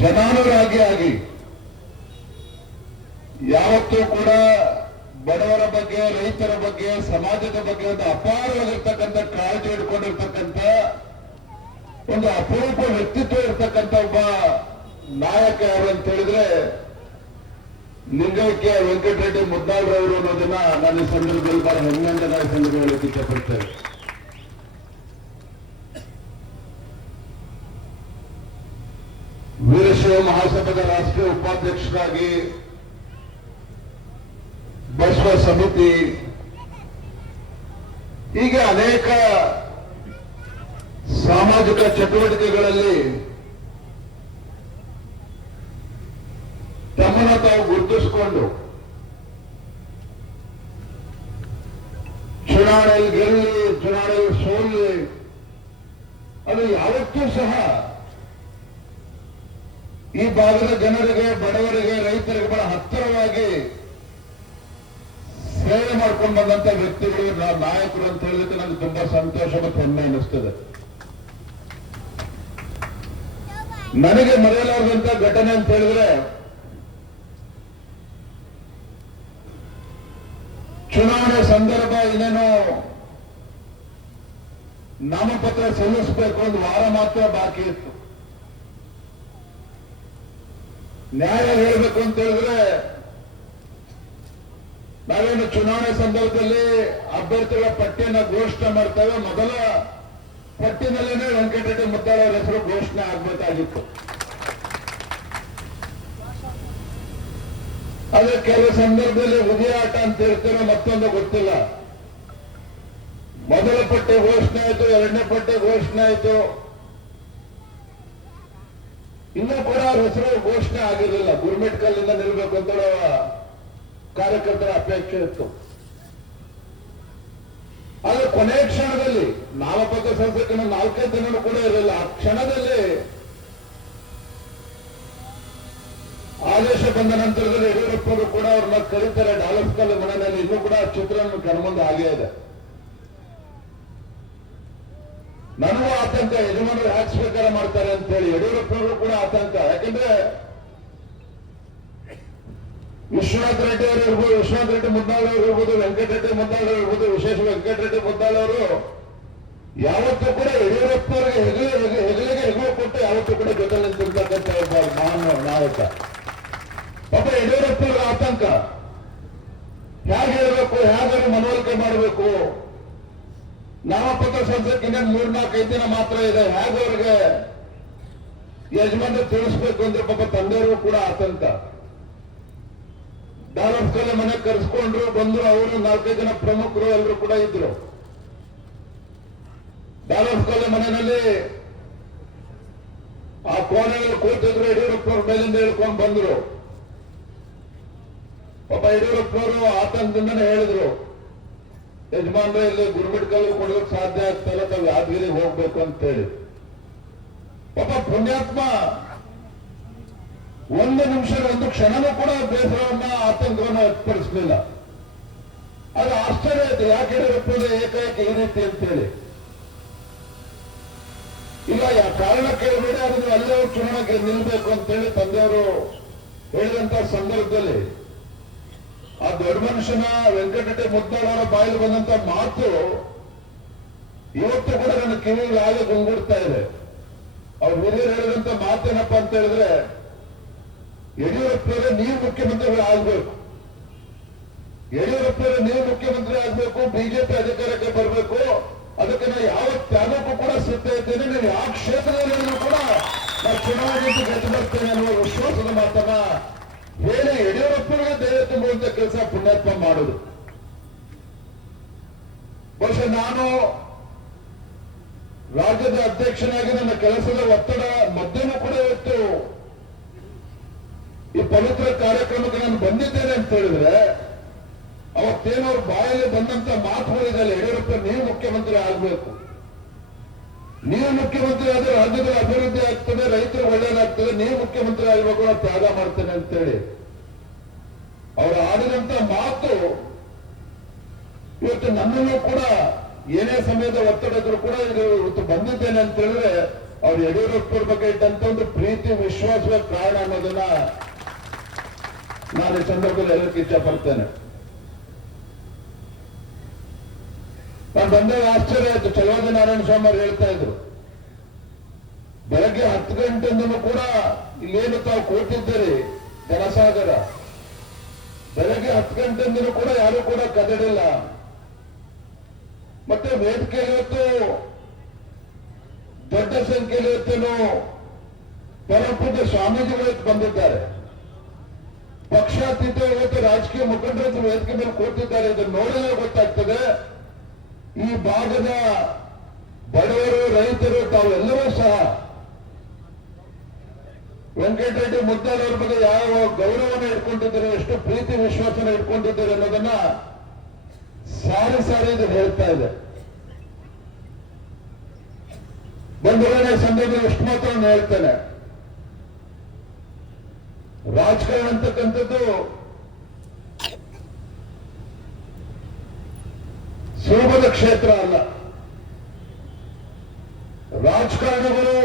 ಜನಾನುರಾಗಿ ಆಗಿ ಯಾವತ್ತೂ ಕೂಡ ಬಡವರ ಬಗ್ಗೆ, ರೈತರ ಬಗ್ಗೆ, ಸಮಾಜದ ಬಗ್ಗೆ ಒಂದು ಅಪಾರವಾಗಿರ್ತಕ್ಕಂಥ ಕಾಳಜಿ ಇಟ್ಕೊಂಡಿರ್ತಕ್ಕಂಥ ಒಂದು ಅಪರೂಪ ವ್ಯಕ್ತಿತ್ವ ಇರ್ತಕ್ಕಂಥ ಒಬ್ಬ ನಾಯಕ ಯಾರು ಅಂತ ಹೇಳಿದ್ರೆ ಲಿಂಗೈಕ್ಯ ವೆಂಕಟರೆಡ್ಡಿ ಮುದ್ನಾಳ್ರವರು ಅನ್ನೋದನ್ನ ನಾನು ಈ ಸಂದರ್ಭದಲ್ಲಿ ಬಹಳ ಹೆಮ್ಮೆಯಿಂದ ನಾನು ಸಂದರ್ಭ ಹೇಳಕ್ಕೆ ಇಷ್ಟಪಡ್ತೇನೆ. ವೀರಶೈವ ಮಹಾಸಭಾದ ರಾಷ್ಟ್ರೀಯ ಉಪಾಧ್ಯಕ್ಷರಾಗಿ ಬಸವ ಸಮಿತಿ ಹೀಗೆ ಅನೇಕ ಸಾಮಾಜಿಕ ಚಟುವಟಿಕೆಗಳಲ್ಲಿ ತಮ್ಮನ್ನು ತಾವು ಗುರುತಿಸಿಕೊಂಡು ಚುನಾವಣೆಯಲ್ಲಿ ಗೆಲ್ಲಿ, ಚುನಾವಣೆಯಲ್ಲಿ ಸೋಲಿ, ಅದು ಯಾವತ್ತೂ ಸಹ ಈ ಭಾಗದ ಜನರಿಗೆ, ಬಡವರಿಗೆ, ರೈತರಿಗೆ ಬಹಳ ಹತ್ತಿರವಾಗಿ ಸೇವೆ ಮಾಡ್ಕೊಂಡು ಬಂದಂತ ವ್ಯಕ್ತಿಗಳು, ನಾಯಕರು ಅಂತ ಹೇಳಿದ್ರೆ ನನಗೆ ತುಂಬಾ ಸಂತೋಷ ಮತ್ತು ಹೆಮ್ಮೆ ಅನ್ನಿಸ್ತದೆ. ನನಗೆ ಮರೆಯಲಾರದಂತ ಘಟನೆ ಅಂತ ಹೇಳಿದ್ರೆ ಚುನಾವಣೆ ಸಂದರ್ಭ ಇನ್ನೇನು ನಾಮಪತ್ರ ಸಲ್ಲಿಸಬೇಕು, ಒಂದು ವಾರ ಮಾತ್ರ ಬಾಕಿ ಇತ್ತು. ನ್ಯಾಯ ಹೇಳಬೇಕು ಅಂತ ಹೇಳಿದ್ರೆ ನಾವೇನು ಚುನಾವಣೆ ಸಂದರ್ಭದಲ್ಲಿ ಅಭ್ಯರ್ಥಿಗಳ ಪಟ್ಟಿಯನ್ನು ಘೋಷಣೆ ಮಾಡ್ತೇವೆ, ಮೊದಲ ಪಟ್ಟಿನಲ್ಲೇನೆ ವೆಂಕಟರೆಡ್ಡಿ ಮುದ್ದಾಳವರ ಹೆಸರು ಘೋಷಣೆ ಆಗ್ಬೇಕಾಗಿತ್ತು. ಅದೇ ಕೆಲವು ಸಂದರ್ಭದಲ್ಲಿ ಉದಯಾಟ ಅಂತ ಹೇಳ್ತೇವೆ, ಮತ್ತೊಂದು ಗೊತ್ತಿಲ್ಲ. ಮೊದಲ ಪಟ್ಟಿ ಘೋಷಣೆ ಆಯಿತು, ಎರಡನೇ ಪಟ್ಟಿ ಘೋಷಣೆ ಆಯಿತು, ಇನ್ನೂ ಕೂಡ ಅವ್ರ ಹೆಸರು ಘೋಷಣೆ ಆಗಿರಲಿಲ್ಲ. ಗುರುಮಿಟ್ಕಲ್ಲಿಂದ ನಿಲ್ಬೇಕು ಅಂತ ಕಾರ್ಯಕರ್ತರ ಅಪೇಕ್ಷೆ ಇತ್ತು. ಆದ್ರೆ ಕೊನೆಯ ಕ್ಷಣದಲ್ಲಿ ನಾಮಪತ್ರ ಸಲ್ಲಿಸಕ್ಕೆ 4 ದಿನ ಕೂಡ ಇರಲಿಲ್ಲ. ಆ ಕ್ಷಣದಲ್ಲಿ ಆದೇಶ ಬಂದ ನಂತರದಲ್ಲಿ ಯಡಿಯೂರಪ್ಪರು ಕೂಡ ಅವ್ರನ್ನ ಕರೀತಾರೆ ಡಾಲರ್ಸ್ಕಲ್ ಮನೆಯಲ್ಲಿ. ಇನ್ನೂ ಕೂಡ ಚಿತ್ರವನ್ನು ಕಣ್ಮುಂದೆ ಆಗೇ ಇದೆ. ನನಗೂ ಆತಂಕ, ಯಜಮಾನರು ಹ್ಯಾಕ್ ಸ್ವೀಕಾರ ಮಾಡ್ತಾರೆ ಅಂತ ಹೇಳಿ. ಯಡಿಯೂರಪ್ಪರು ಕೂಡ ಆತಂಕ. ಯಾಕಂದ್ರೆ ವಿಶ್ವನಾಥ್ ರೆಡ್ಡಿ ಅವರು ಇರ್ಬೋದು, ವಿಶ್ವನಾಥ್ ರೆಡ್ಡಿ ಮುದ್ದಾಳ್ ಅವರು ಇರ್ಬೋದು, ವೆಂಕಟರೆಡ್ಡಿ ಮುದ್ದಾಳ್ ಅವರು ಇರ್ಬೋದು, ವಿಶೇಷ ವೆಂಕಟರೆಡ್ಡಿ ಮುದ್ದಾಳ್ ಅವರು ಯಾವತ್ತೂ ಕೂಡ ಯಡಿಯೂರಪ್ಪರಿಗೆ ಹೆಗಲಿಗೆ ಹೆಗಲು ಕೊಟ್ಟು ಯಾವತ್ತೂ ಕೂಡ ಜೊತೆ ನಿಂತಿರ್ತಕ್ಕಂಥ ಒಬ್ಬ ಮಹಾನ್ ನಾಯಕ. ಪಾಪ ಯಡಿಯೂರಪ್ಪರ ಆತಂಕ, ಹೇಗೆ ಹೇಳಬೇಕು, ಹೇಗೆ ಮನವರಿಕೆ ಮಾಡಬೇಕು, ನಾಮಪತ್ರ ಸಲ್ಲಿಸಕ್ಕೆ ಇನ್ನೇನು 3-4-5 ದಿನ ಮಾತ್ರ ಇದೆ, ಹೇಗೆ ಅವ್ರಿಗೆ ಯಜಮಾನರು ತಿಳಿಸ್ಬೇಕು ಅಂದ್ರೆ ಪಾಪ ತಂದೆಯವರು ಕೂಡ ಆತಂಕ. ಡಾಲರ್ಸ್ಕಲ್ ಮನೆ ಕರೆಸ್ಕೊಂಡ್ರು, ಬಂದ್ರು. ಅವರು 4-5 ಜನ ಪ್ರಮುಖರು ಎಲ್ಲರೂ ಕೂಡ ಇದ್ರು. ಡಾಲರ್ಸ್ಕಲ್ ಮನೆಯಲ್ಲಿ ಆ ಕೋಣೆಯಲ್ಲಿ ಕೂತಿದ್ರು. ಯಡಿಯೂರಪ್ಪನವ್ರ ಮೇಲಿಂದ ಹೇಳ್ಕೊಂಡು ಬಂದ್ರು. ಪಾಪ ಯಡಿಯೂರಪ್ಪನವರು ಆತಂಕದಿಂದನೇ ಹೇಳಿದ್ರು, ಯಜಮಾನ್ರೆ ಇಲ್ಲಿ ಗುರುಮಿಟ್ಕಲ್ ಕೊಡೋದಕ್ಕೆ ಸಾಧ್ಯ ಆಗ್ತಲ್ಲ, ತಾವು ಯಾದಗಿರಿಗೆ ಹೋಗ್ಬೇಕು ಅಂತ ಹೇಳಿ. ಪಾಪ ಪುಣ್ಯಾತ್ಮ ಒಂದು ನಿಮಿಷ, ಒಂದು ಕ್ಷಣನೂ ಕೂಡ ಬೇಸರವನ್ನ, ಆತಂಕವನ್ನು ವ್ಯಕ್ತಪಡಿಸಲಿಲ್ಲ. ಅದು ಆಶ್ಚರ್ಯ ಆಯ್ತು, ಯಾಕೆ ಯಡಿಯೂರಪ್ಪನ ಏಕಾಏಕಿ ಈ ರೀತಿ ಅಂತೇಳಿ. ಇಲ್ಲ, ಕಾರಣ ಕೇಳಬೇಡಿ, ಅದನ್ನು ಅಲ್ಲೇ ಚುನಾವಣೆಗೆ ನಿಲ್ಬೇಕು ಅಂತೇಳಿ ತಂದೆಯವರು ಹೇಳಿದಂತ ಸಂದರ್ಭದಲ್ಲಿ ಆ ದೊಡ್ಡ ಮನುಷ್ಯನ ವೆಂಕಟರೆಡ್ಡಿ ಮುದ್ದಾಳ್ ಅವರ ಬಾಯಲ್ಲಿ ಬಂದಂತ ಮಾತು ಇವತ್ತು ಕೂಡ ನನ್ನ ಕಿವಿಗೆ ಆಗ ಗುಂಗುಡ್ತಾ ಇದೆ. ಅವ್ರು ಹಿರಿಯರು ಹೇಳಿದಂತ ಮಾತೇನಪ್ಪ ಅಂತ ಹೇಳಿದ್ರೆ, ಯಡಿಯೂರಪ್ಪರೇ ನೀವು ಮುಖ್ಯಮಂತ್ರಿಗಳು ಆಗ್ಬೇಕು, ಯಡಿಯೂರಪ್ಪರೇ ನೀವು ಮುಖ್ಯಮಂತ್ರಿ ಆಗ್ಬೇಕು, ಬಿಜೆಪಿ ಅಧಿಕಾರಕ್ಕೆ ಬರಬೇಕು, ಅದಕ್ಕೆ ನಾನು ಯಾವ ತ್ಯಾಗಕ್ಕೂ ಕೂಡ ಸಿದ್ಧ ಇದ್ದೇನೆ, ನೀವು ಯಾವ ಕ್ಷೇತ್ರದಲ್ಲಿಯೂ ಕೂಡ ನಾನು ಚುನಾವಣೆ ಗೆದ್ದು ಬರ್ತೇನೆ ಅನ್ನುವ ವಿಶ್ವಾಸದ ಮಾತನ್ನ ಹೇಳಿ ಯಡಿಯೂರಪ್ಪರಿಗೆ ಧೈರ್ಯ ತುಂಬುವಂತ ಕೆಲಸ ಪುಣ್ಯಾತ್ಮ ಮಾಡುದು. ಬಹುಶಃ ನಾನು ರಾಜ್ಯದ ಅಧ್ಯಕ್ಷನಾಗಿ ನನ್ನ ಕೆಲಸದ ಒತ್ತಡ ಮಧ್ಯನೂ ಕೂಡ ಇವತ್ತು ಈ ಪವಿತ್ರ ಕಾರ್ಯಕ್ರಮಕ್ಕೆ ನಾನು ಬಂದಿದ್ದೇನೆ ಅಂತ ಹೇಳಿದ್ರೆ, ಅವತ್ತೇನವ್ರ ಬಾಯಲ್ಲಿ ಬಂದಂತ ಮಾತುಗಳಿದೆಯಲ್ಲ, ಯಡಿಯೂರಪ್ಪ ನೀವು ಮುಖ್ಯಮಂತ್ರಿ ಆಗ್ಬೇಕು, ನೀವು ಮುಖ್ಯಮಂತ್ರಿ ಆದ್ರೆ ರಾಜ್ಯದ ಅಭಿವೃದ್ಧಿ ಆಗ್ತದೆ, ರೈತರು ಒಳ್ಳೇದಾಗ್ತದೆ, ನೀವು ಮುಖ್ಯಮಂತ್ರಿ ಆಗ್ಬೇಕು, ನಾನು ತ್ಯಾಗ ಮಾಡ್ತೇನೆ ಅಂತೇಳಿ ಅವರು ಆಡಿದಂತ ಮಾತು ಇವತ್ತು ನನ್ನನ್ನು ಕೂಡ ಏನೇ ಸಮಯದ ಒತ್ತಡ ಇದ್ರು ಕೂಡ ಇವತ್ತು ಬಂದಿದ್ದೇನೆ ಅಂತ ಹೇಳಿದ್ರೆ ಅವ್ರು ಯಡಿಯೂರಪ್ಪರ ಬಗ್ಗೆ ಇಟ್ಟಂತ ಒಂದು ಪ್ರೀತಿ ಪ್ರೀತಿ ವಿಶ್ವಾಸವೇ ಕಾರಣ ಅನ್ನೋದನ್ನ ನಾನು ಈ ಸಂದರ್ಭದಲ್ಲಿ ಹೇಳಕ್ಕೆ ಇಚ್ಛೆ ಪಡ್ತೇನೆ. ನಾನು ಬಂದಾಗ ಆಶ್ಚರ್ಯ ಆಯ್ತು. ಚಲವಾದಿ ನಾರಾಯಣ ಸ್ವಾಮಿ ಅವರು ಹೇಳ್ತಾ ಇದ್ರು, ಬೆಳಗ್ಗೆ 10 ಗಂಟೆಯಿಂದನೂ ಕೂಡ ಇಲ್ಲೇನು ತಾವು ಕೂತಿದ್ದೀರಿ ಜನಸಾಗರ, ಬೆಳಗ್ಗೆ 10 ಗಂಟೆಯಿಂದನೂ ಕೂಡ ಯಾರು ಕೂಡ ಕದಡಿಲ್ಲ. ಮತ್ತೆ ವೇದಿಕೆ ಇವತ್ತು ದೊಡ್ಡ ಸಂಖ್ಯೆಯಲ್ಲಿ ಇವತ್ತೇನು ಪರಮಪೂಜ್ಯ ಸ್ವಾಮೀಜಿಗಳು ಬಂದಿದ್ದಾರೆ. ಪಕ್ಷಾತೀತ ಇವತ್ತು ರಾಜಕೀಯ ಮುಖಂಡರು ವೇದಿಕೆ ಮೇಲೆ ಕೂತಿದ್ದಾರೆ. ಇದನ್ನು ನೋಡಿದ್ರೆ ಗೊತ್ತಾಗ್ತದೆ ಈ ಭಾಗದ ಬಡವರು, ರೈತರು ತಾವೆಲ್ಲರೂ ಸಹ ವೆಂಕಟರೆಡ್ಡಿ ಮುದ್ದಾಲ್ ಅವರ ಬಗ್ಗೆ ಯಾವ ಗೌರವನ ಇಟ್ಕೊಂಡಿದ್ದಾರೆ, ಎಷ್ಟು ಪ್ರೀತಿ ವಿಶ್ವಾಸನ ಇಟ್ಕೊಂಡಿದ್ದಾರೆ ಅನ್ನೋದನ್ನ ಸಾರಿ ಸಾರಿ ಇದನ್ನು ಹೇಳ್ತಾ ಇದೆ. ಬಂಧುಗಳೇ, ಸಂದರ್ಭದಲ್ಲಿ ಎಷ್ಟು ಮಾತ್ರ ಹೇಳ್ತೇನೆ, ರಾಜಕಾರಣ ಅಂತಕ್ಕಂಥದ್ದು ಸುಲಭದ ಕ್ಷೇತ್ರ ಅಲ್ಲ. ರಾಜಕಾರಣಿಗಳು,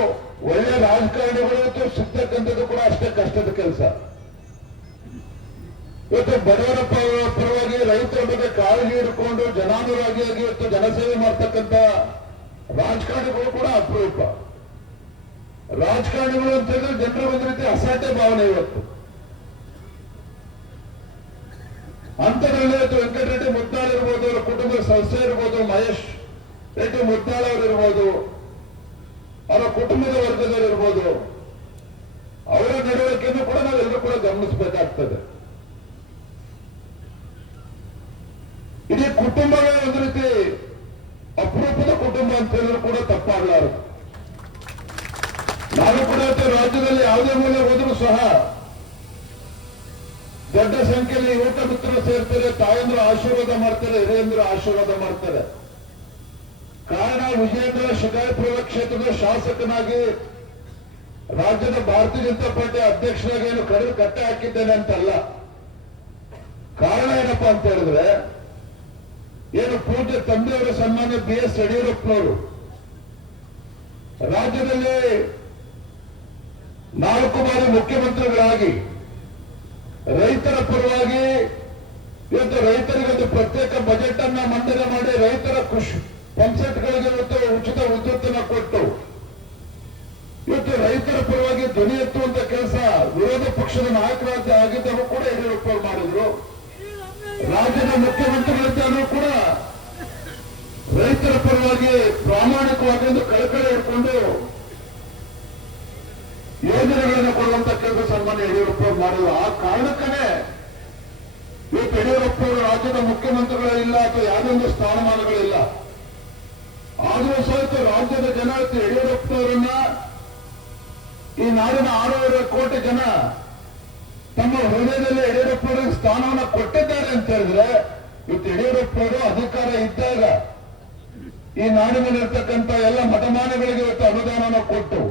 ಒಳ್ಳೆ ರಾಜಕಾರಣಿಗಳು ಸಿಗ್ತಕ್ಕಂಥದ್ದು ಕೂಡ ಅಷ್ಟೇ ಕಷ್ಟದ ಕೆಲಸ. ಇವತ್ತು ಬಡವರ ಪರವಾಗಿ ರೈತರ ಬಗ್ಗೆ ಕಾಳಜಿ ಹಿಡ್ಕೊಂಡು ಜನಾನುರಾಗಿಯಾಗಿ ಇವತ್ತು ಜನಸೇವೆ ಮಾಡ್ತಕ್ಕಂಥ ರಾಜಕಾರಣಿಗಳು ಕೂಡ ಅಪರೂಪ. ರಾಜಕಾರಣಿಗಳು ಅಂತ ಹೇಳಿದ್ರೆ ಜನರ ಒಂದು ರೀತಿ ಅಸಾಧ್ಯ ಭಾವನೆ ಇವತ್ತು. ಅಂಥದ್ರಲ್ಲಿ ಇವತ್ತು ವೆಂಕಟರೆಡ್ಡಿ ಮುದ್ದಾಲ್ ಇರ್ಬೋದು, ಅವರ ಕುಟುಂಬದ ಸದಸ್ಯ ಇರ್ಬೋದು, ಮಹೇಶ್ ರೆಡ್ಡಿ ಮುದ್ದಾಲ್ ಅವರು ಇರ್ಬೋದು, ಅವರ ಕುಟುಂಬದ ವರ್ಗದವರು ಇರ್ಬೋದು, ಅವರ ನಡವಳಿಕೆಯನ್ನು ಕೂಡ ನಾವೆಲ್ಲರೂ ಕೂಡ ಗಮನಿಸಬೇಕಾಗ್ತದೆ. ಇಡೀ ಕುಟುಂಬವೇ ಒಂದು ರೀತಿ ಅಪರೂಪದ ಕುಟುಂಬ ಅಂತ ಹೇಳಿದ್ರು ಕೂಡ ತಪ್ಪಾಗಲಾರದು. ನಾನು ಕೂಡ ರಾಜ್ಯದಲ್ಲಿ ಯಾವುದೇ ಮೂಲೆ ಹೋದರೂ ಸಹ ದೊಡ್ಡ ಸಂಖ್ಯೆಯಲ್ಲಿ ಯುವಕ ಮಿತ್ರರು ಸೇರ್ತಾರೆ, ತಾಯಂದ್ರು ಆಶೀರ್ವಾದ ಮಾಡ್ತಾರೆ, ಹಿರಿಯಂದ್ರು ಆಶೀರ್ವಾದ ಮಾಡ್ತಾರೆ. ಕಾರಣ ವಿಜಯೇಂದ್ರ ಶಿಕಾರಿಪುರ ಕ್ಷೇತ್ರದ ಶಾಸಕನಾಗಿ ರಾಜ್ಯದ ಭಾರತೀಯ ಜನತಾ ಪಾರ್ಟಿ ಅಧ್ಯಕ್ಷರಾಗಿ ಏನು ಕಡಿಮೆ ಕಟ್ಟೆ ಹಾಕಿದ್ದೇನೆ ಅಂತಲ್ಲ. ಕಾರಣ ಏನಪ್ಪಾ ಅಂತ ಹೇಳಿದ್ರೆ, ಏನು ಪೂಜ್ಯ ತಂದೆಯವರ ಸನ್ಮಾನ್ಯ BS ಯಡಿಯೂರಪ್ಪನವರು ರಾಜ್ಯದಲ್ಲಿ 4 ಬಾರಿ ಮುಖ್ಯಮಂತ್ರಿಗಳಾಗಿ ರೈತರ ಪರವಾಗಿ ಇವತ್ತು ರೈತರಿಗೆ ಒಂದು ಪ್ರತ್ಯೇಕ ಬಜೆಟ್ ಅನ್ನ ಮಂಡನೆ ಮಾಡಿ ರೈತರ ಕೃಷಿ ಪಂಚಾಯತ್ಗಳಿಗೆ ಇವತ್ತು ಉಚಿತ ವಿದ್ಯುತ್ತನ್ನು ಕೊಟ್ಟು ಇವತ್ತು ರೈತರ ಪರವಾಗಿ ಧ್ವನಿ ಎತ್ತುವಂತ ಕೆಲಸ ವಿರೋಧ ಪಕ್ಷದ ನಾಯಕರಾಗಿ ಆಗಿದ್ದರೂ ಕೂಡ ಯಡಿಯೂರಪ್ಪ ಮಾಡಿದ್ರು. ರಾಜ್ಯದ ಮುಖ್ಯಮಂತ್ರಿಗಳಿದ್ದಾಗೂ ಕೂಡ ರೈತರ ಪರವಾಗಿ ಪ್ರಾಮಾಣಿಕವಾಗಿ ಒಂದು ಕಳಕಳಿ ಇಟ್ಕೊಂಡು ಯೋಜನೆಗಳನ್ನು ಕೊಡುವಂತ ಕೆಲಸ ಸನ್ಮಾನ್ಯ ಯಡಿಯೂರಪ್ಪ ಮಾಡಿದ್ರು. ಆ ಕಾರಣಕ್ಕೇ ಇವತ್ತು ಯಡಿಯೂರಪ್ಪ ಅವರು ರಾಜ್ಯದ ಮುಖ್ಯಮಂತ್ರಿಗಳಿಲ್ಲ ಅಥವಾ ಯಾವುದೇ ಒಂದು ಸ್ಥಾನಮಾನಗಳಿಲ್ಲ. ಆದರೂ ಸಹಿತ ರಾಜ್ಯದ ಜನ ಯಡಿಯೂರಪ್ಪನವರನ್ನ, ಈ ನಾಡಿನ 6.5 ಕೋಟಿ ಜನ ತಮ್ಮ ಹೃದಯದಲ್ಲಿ ಯಡಿಯೂರಪ್ಪನವರಿಗೆ ಸ್ಥಾನವನ್ನು ಕೊಟ್ಟಿದ್ದಾರೆ ಅಂತ ಹೇಳಿದ್ರೆ, ಇವತ್ತು ಯಡಿಯೂರಪ್ಪನವರು ಅಧಿಕಾರ ಇದ್ದಾಗ ಈ ನಾಡಿನಲ್ಲಿರ್ತಕ್ಕಂಥ ಎಲ್ಲ ಮತಮಾನಗಳಿಗೆ ಇವತ್ತು ಅನುದಾನವನ್ನು ಕೊಟ್ಟು,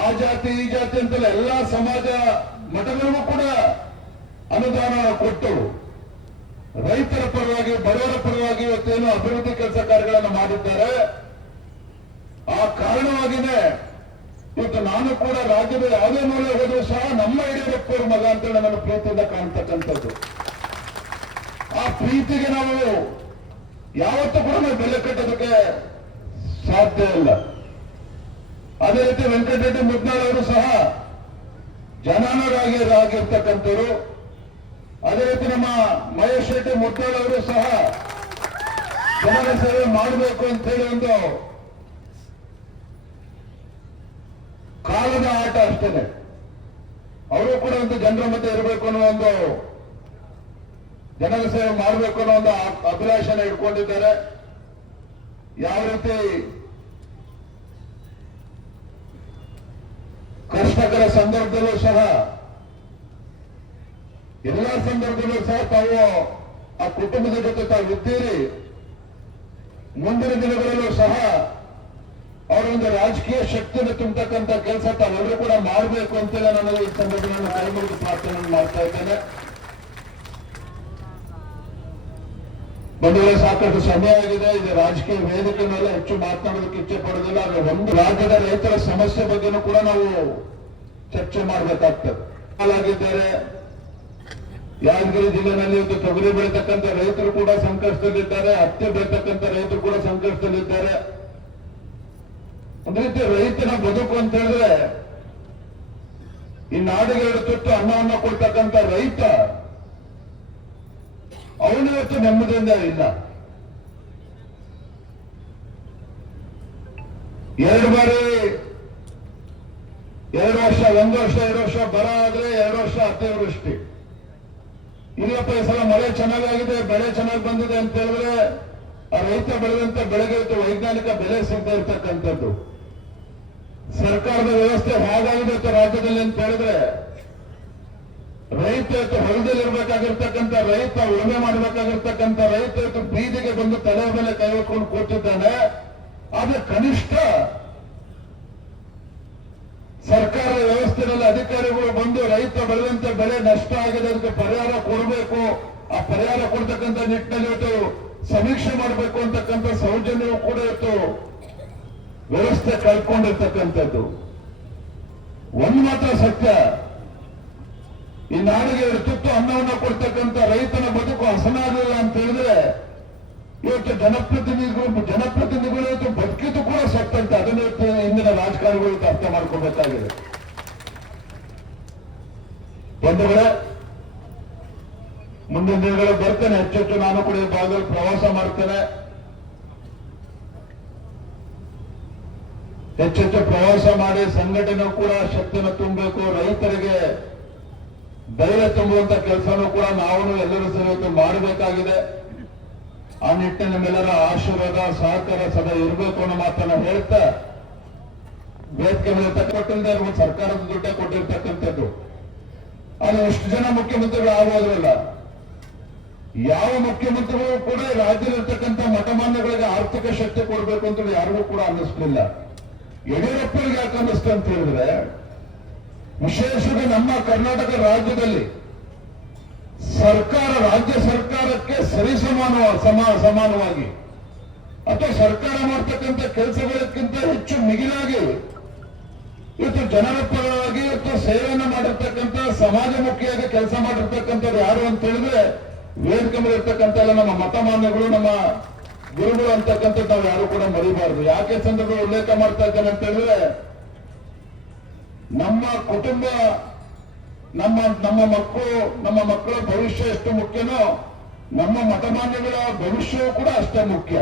ಆ ಜಾತಿ ಈ ಜಾತಿ ಅಂತಲ್ಲ ಎಲ್ಲಾ ಸಮಾಜ ಮಠಗಳಿಗೂ ಕೂಡ ಅನುದಾನವನ್ನು ಕೊಟ್ಟು ರೈತರ ಪರವಾಗಿ ಬಡವರ ಪರವಾಗಿ ಇವತ್ತೇನು ಅಭಿವೃದ್ಧಿ ಕೆಲಸ ಕಾರ್ಯಗಳನ್ನು ಮಾಡಿದ್ದಾರೆ. ಆ ಕಾರಣವಾಗಿನೇ ಇವತ್ತು ನಾನು ಕೂಡ ರಾಜ್ಯದ ಯಾವುದೇ ಮೂಲೆ ಹೋದರೂ ಸಹ ನಮ್ಮ ಯಡಿಯೂರಪ್ಪರ ಮಗ ಅಂತೇಳಿ ನನ್ನ ಪ್ರೀತಿಯಿಂದ ಕಾಣ್ತಕ್ಕಂಥದ್ದು. ಆ ಪ್ರೀತಿಗೆ ನಾವು ಯಾವತ್ತೂ ಕೂಡ ನಾವು ಬೆಲೆ ಕಟ್ಟೋದಕ್ಕೆ ಸಾಧ್ಯ ಇಲ್ಲ. ಅದೇ ರೀತಿ ವೆಂಕಟರೆಡ್ಡಿ ಮುದ್ದಾಲ್ ಅವರು ಸಹ ಜನಾನುರಾಗಿರ್ತಕ್ಕಂಥವ್ರು. ಅದೇ ರೀತಿ ನಮ್ಮ ಮಹೇಶ್ ರೆಡ್ಡಿ ಮುದ್ದಾಲ್ ಅವರು ಸಹ ಜನರ ಸೇವೆ ಮಾಡಬೇಕು ಅಂತ ಹೇಳಿ ಒಂದು ಕಾಲದ ಆಟ ಅಷ್ಟೇ. ಅವರು ಕೂಡ ಒಂದು ಜನರ ಮಧ್ಯೆ ಇರಬೇಕು ಅನ್ನೋ ಒಂದು ಜನರ ಸೇವೆ ಮಾಡಬೇಕು ಅನ್ನೋ ಒಂದು ಅಭಿಲಾಷನ ಇಟ್ಕೊಂಡಿದ್ದಾರೆ. ಯಾವ ರೀತಿ ಕಷ್ಟಕರ ಸಂದರ್ಭದಲ್ಲೂ ಸಹ ಎಲ್ಲ ಸಂದರ್ಭದಲ್ಲೂ ಸಹ ತಾವು ಆ ಕುಟುಂಬದ ಜೊತೆ ತಾವಿದ್ದೀರಿ. ಮುಂದಿನ ದಿನಗಳಲ್ಲೂ ಸಹ ಅವರೊಂದು ರಾಜಕೀಯ ಶಕ್ತಿಯನ್ನು ತುಂಬತಕ್ಕಂಥ ಕೆಲಸ ತಾವೆಲ್ಲರೂ ಕೂಡ ಮಾಡಬೇಕು ಅಂತೇಳಿ ನಾನು ಈ ಸಂದರ್ಭವನ್ನು ಕೈ ಮುಗಿದು ಪ್ರಾರ್ಥನೆ ಮಾಡ್ತಾ ಇದ್ದೇನೆ. ಬಂಧುಗಳೇ, ಸಾಕಷ್ಟು ಸಮಯ ಆಗಿದೆ. ಇದು ರಾಜಕೀಯ ವೇದಿಕೆ ಮೇಲೆ ಹೆಚ್ಚು ಮಾತನಾಡೋದಕ್ಕೆ ಇಚ್ಛೆ ಪಡೋದಿಲ್ಲ. ಆದರೆ ಒಂದು ರಾಜ್ಯದ ರೈತರ ಸಮಸ್ಯೆ ಬಗ್ಗೆನೂ ಕೂಡ ನಾವು ಚರ್ಚೆ ಮಾಡಬೇಕಾಗ್ತದೆ. ಹಾಲಾಗಿದ್ದಾರೆ ಯಾದಗಿರಿ ಜಿಲ್ಲೆನಲ್ಲಿ ಇವತ್ತು ತೊಗರಿ ಬೆಳೀತಕ್ಕಂಥ ರೈತರು ಕೂಡ ಸಂಕಷ್ಟದಲ್ಲಿದ್ದಾರೆ, ಹತ್ತಿ ಬೆಳೀತಕ್ಕಂಥ ರೈತರು ಕೂಡ ಸಂಕಷ್ಟದಲ್ಲಿದ್ದಾರೆ. ಒಂದ್ ರೀತಿ ರೈತನ ಬದುಕು ಅಂತ ಹೇಳಿದ್ರೆ ಈ ನಾಡಿಗೆ 2 ತುತ್ತು ಅನ್ನವನ್ನು ಕೊಡ್ತಕ್ಕಂಥ ರೈತ ಅವನಿವತ್ತು ನೆಮ್ಮದಿಯಿಂದ ಇಲ್ಲ. 2 ಬಾರಿ 2 ವರ್ಷ 1 ವರ್ಷ 2 ವರ್ಷ ಬರ ಆದ್ರೆ 2 ವರ್ಷ ಅತಿವೃಷ್ಟಿ. ಇಲ್ಲಪ್ಪ ಈ ಸಲ ಮಳೆ ಚೆನ್ನಾಗಾಗಿದೆ, ಬೆಳೆ ಚೆನ್ನಾಗಿ ಬಂದಿದೆ ಅಂತ ಹೇಳಿದ್ರೆ ಆ ರೈತ ಬೆಳೆದಂತ ಬೆಳೆಗೆ ವೈಜ್ಞಾನಿಕ ಬೆಲೆ ಸಿಗದೆ ಇರ್ತಕ್ಕಂಥದ್ದು. ಸರ್ಕಾರದ ವ್ಯವಸ್ಥೆ ಹೇಗಾಗಿದೆ ರಾಜ್ಯದಲ್ಲಿ ಅಂತ ಹೇಳಿದ್ರೆ ರೈತ ಹೊಲದಲ್ಲಿ ಇರ್ಬೇಕಾಗಿರ್ತಕ್ಕಂಥ ರೈತ, ಉಳುಮೆ ಮಾಡಬೇಕಾಗಿರ್ತಕ್ಕಂಥ ರೈತ ಬೀದಿಗೆ ಬಂದು ತಲೆ ಮೇಲೆ ಕೈ ಹೊತ್ಕೊಂಡು ಕೂತಿದ್ದಾನೆ. ಆದ್ರೆ ಕನಿಷ್ಠ ಸರ್ಕಾರದ ವ್ಯವಸ್ಥೆಯಲ್ಲಿ ಅಧಿಕಾರಿಗಳು ಬಂದು ರೈತ ಬೆಳೆದಂತೆ ಬೆಳೆ ನಷ್ಟ ಆಗಿದೆ, ಅದಕ್ಕೆ ಪರಿಹಾರ ಕೊಡಬೇಕು, ಆ ಪರಿಹಾರ ಕೊಡ್ತಕ್ಕಂಥ ನಿಟ್ಟಿನಲ್ಲಿ ಇವತ್ತು ಸಮೀಕ್ಷೆ ಮಾಡಬೇಕು ಅಂತಕ್ಕಂಥ ಸೌಜನ್ಯವು ಕೂಡ ಇವತ್ತು ವ್ಯವಸ್ಥೆ ಕಳ್ಕೊಂಡಿರ್ತಕ್ಕಂಥದ್ದು. ಒಂದು ಮಾತ್ರ ಸತ್ಯ, ಈ ನಾಡಿಗೆ 2 ತುತ್ತು ಅನ್ನವನ್ನು ಕೊಡ್ತಕ್ಕಂಥ ರೈತನ ಬದುಕು ಹಸನಾಗಲಿಲ್ಲ ಅಂತ ಹೇಳಿದ್ರೆ ಇವತ್ತು ಜನಪ್ರತಿನಿಧಿಗಳು ಇವತ್ತು ಬದುಕಿದ್ದು ಕೂಡ ಸತ್ತಂತೆ. ಅದನ್ನು ಇಂದಿನ ರಾಜಕಾರಣಿಗಳು ಅರ್ಥ ಮಾಡ್ಕೋಬೇಕಾಗಿದೆ. ಬಂಧುಗಳೇ, ಮುಂದಿನ ದಿನಗಳು ಬರ್ತೇನೆ, ಹೆಚ್ಚೆಚ್ಚು ನಾನು ಕೂಡ ಈ ಭಾಗದಲ್ಲಿ ಪ್ರವಾಸ ಮಾಡ್ತೇನೆ. ಹೆಚ್ಚೆಚ್ಚು ಪ್ರವಾಸ ಮಾಡಿ ಸಂಘಟನೆ ಕೂಡ ಶಕ್ತಿಯನ್ನು ತುಂಬಬೇಕು, ರೈತರಿಗೆ ಧೈರ್ಯ ತುಂಬುವಂತ ಕೆಲಸನೂ ಕೂಡ ನಾವು ಎಲ್ಲರೂ ಸೇರಿ ಮಾಡಬೇಕಾಗಿದೆ. ಆ ನಿಟ್ಟಿನಲ್ಲಿ ನಮ್ಮೆಲ್ಲರ ಆಶೀರ್ವಾದ ಸಹಕಾರ ಸದಾ ಇರಬೇಕು ಅನ್ನೋ ಮಾತನ್ನ ಹೇಳ್ತಾ, ವೇದಿಕೆ ಮೇಲೆ ಕೊಟ್ಟಿಲ್ಲದೆ ಸರ್ಕಾರದ ದುಡ್ಡೇ ಕೊಟ್ಟಿರ್ತಕ್ಕಂಥದ್ದು. ಅದು ಎಷ್ಟು ಜನ ಮುಖ್ಯಮಂತ್ರಿಗಳು ಆಗೋದಿಲ್ಲ. ಯಾವ ಮುಖ್ಯಮಂತ್ರಿಗಳು ಕೂಡ ರಾಜ್ಯದಲ್ಲಿರ್ತಕ್ಕಂಥ ಮಠಮಾನ್ಯಗಳಿಗೆ ಆರ್ಥಿಕ ಶಕ್ತಿ ಕೊಡಬೇಕು ಅಂತ ಯಾರಿಗೂ ಕೂಡ ಅನ್ನಿಸ್ಲಿಲ್ಲ. ಯಡಿಯೂರಪ್ಪರಿಗೆ ಯಾಕೆ ಅನ್ನಿಸ್ತು ಅಂತ ಹೇಳಿದ್ರೆ, ವಿಶೇಷವಾಗಿ ನಮ್ಮ ಕರ್ನಾಟಕ ರಾಜ್ಯದಲ್ಲಿ ರಾಜ್ಯ ಸರ್ಕಾರಕ್ಕೆ ಸಮಾನವಾಗಿ ಅಥವಾ ಸರ್ಕಾರ ಮಾಡ್ತಕ್ಕಂಥ ಕೆಲಸಗಳಕ್ಕಿಂತ ಹೆಚ್ಚು ಮಿಗಿಲಾಗಿ ಇವತ್ತು ಜನರ ಪರವಾಗಿ ಇವತ್ತು ಸೇವೆಯನ್ನು ಮಾಡಿರ್ತಕ್ಕಂಥ ಸಮಾಜಮುಖಿಯಾಗಿ ಕೆಲಸ ಮಾಡಿರ್ತಕ್ಕಂಥವ್ರು ಯಾರು ಅಂತ ಹೇಳಿದ್ರೆ ವೇದಿಕೆ ಮೇಲೆ ಇರ್ತಕ್ಕಂಥ ನಮ್ಮ ಮಠಮಾನ್ಯಗಳು, ನಮ್ಮ ಗುರುಗಳು ಅಂತಕ್ಕಂಥದ್ದು ನಾವು ಯಾರು ಕೂಡ ಮರಿಬಾರದು. ಯಾಕೆ ಸಂದರ್ಭ ಉಲ್ಲೇಖ ಮಾಡ್ತಾ ಇದ್ದೇನೆ ಅಂತ ಹೇಳಿದ್ರೆ, ನಮ್ಮ ಕುಟುಂಬ, ನಮ್ಮ ಮಕ್ಕಳ ಭವಿಷ್ಯ ಎಷ್ಟು ಮುಖ್ಯನೋ ನಮ್ಮ ಮಠಮಾನ್ಯಗಳ ಭವಿಷ್ಯವೂ ಕೂಡ ಅಷ್ಟೇ ಮುಖ್ಯ.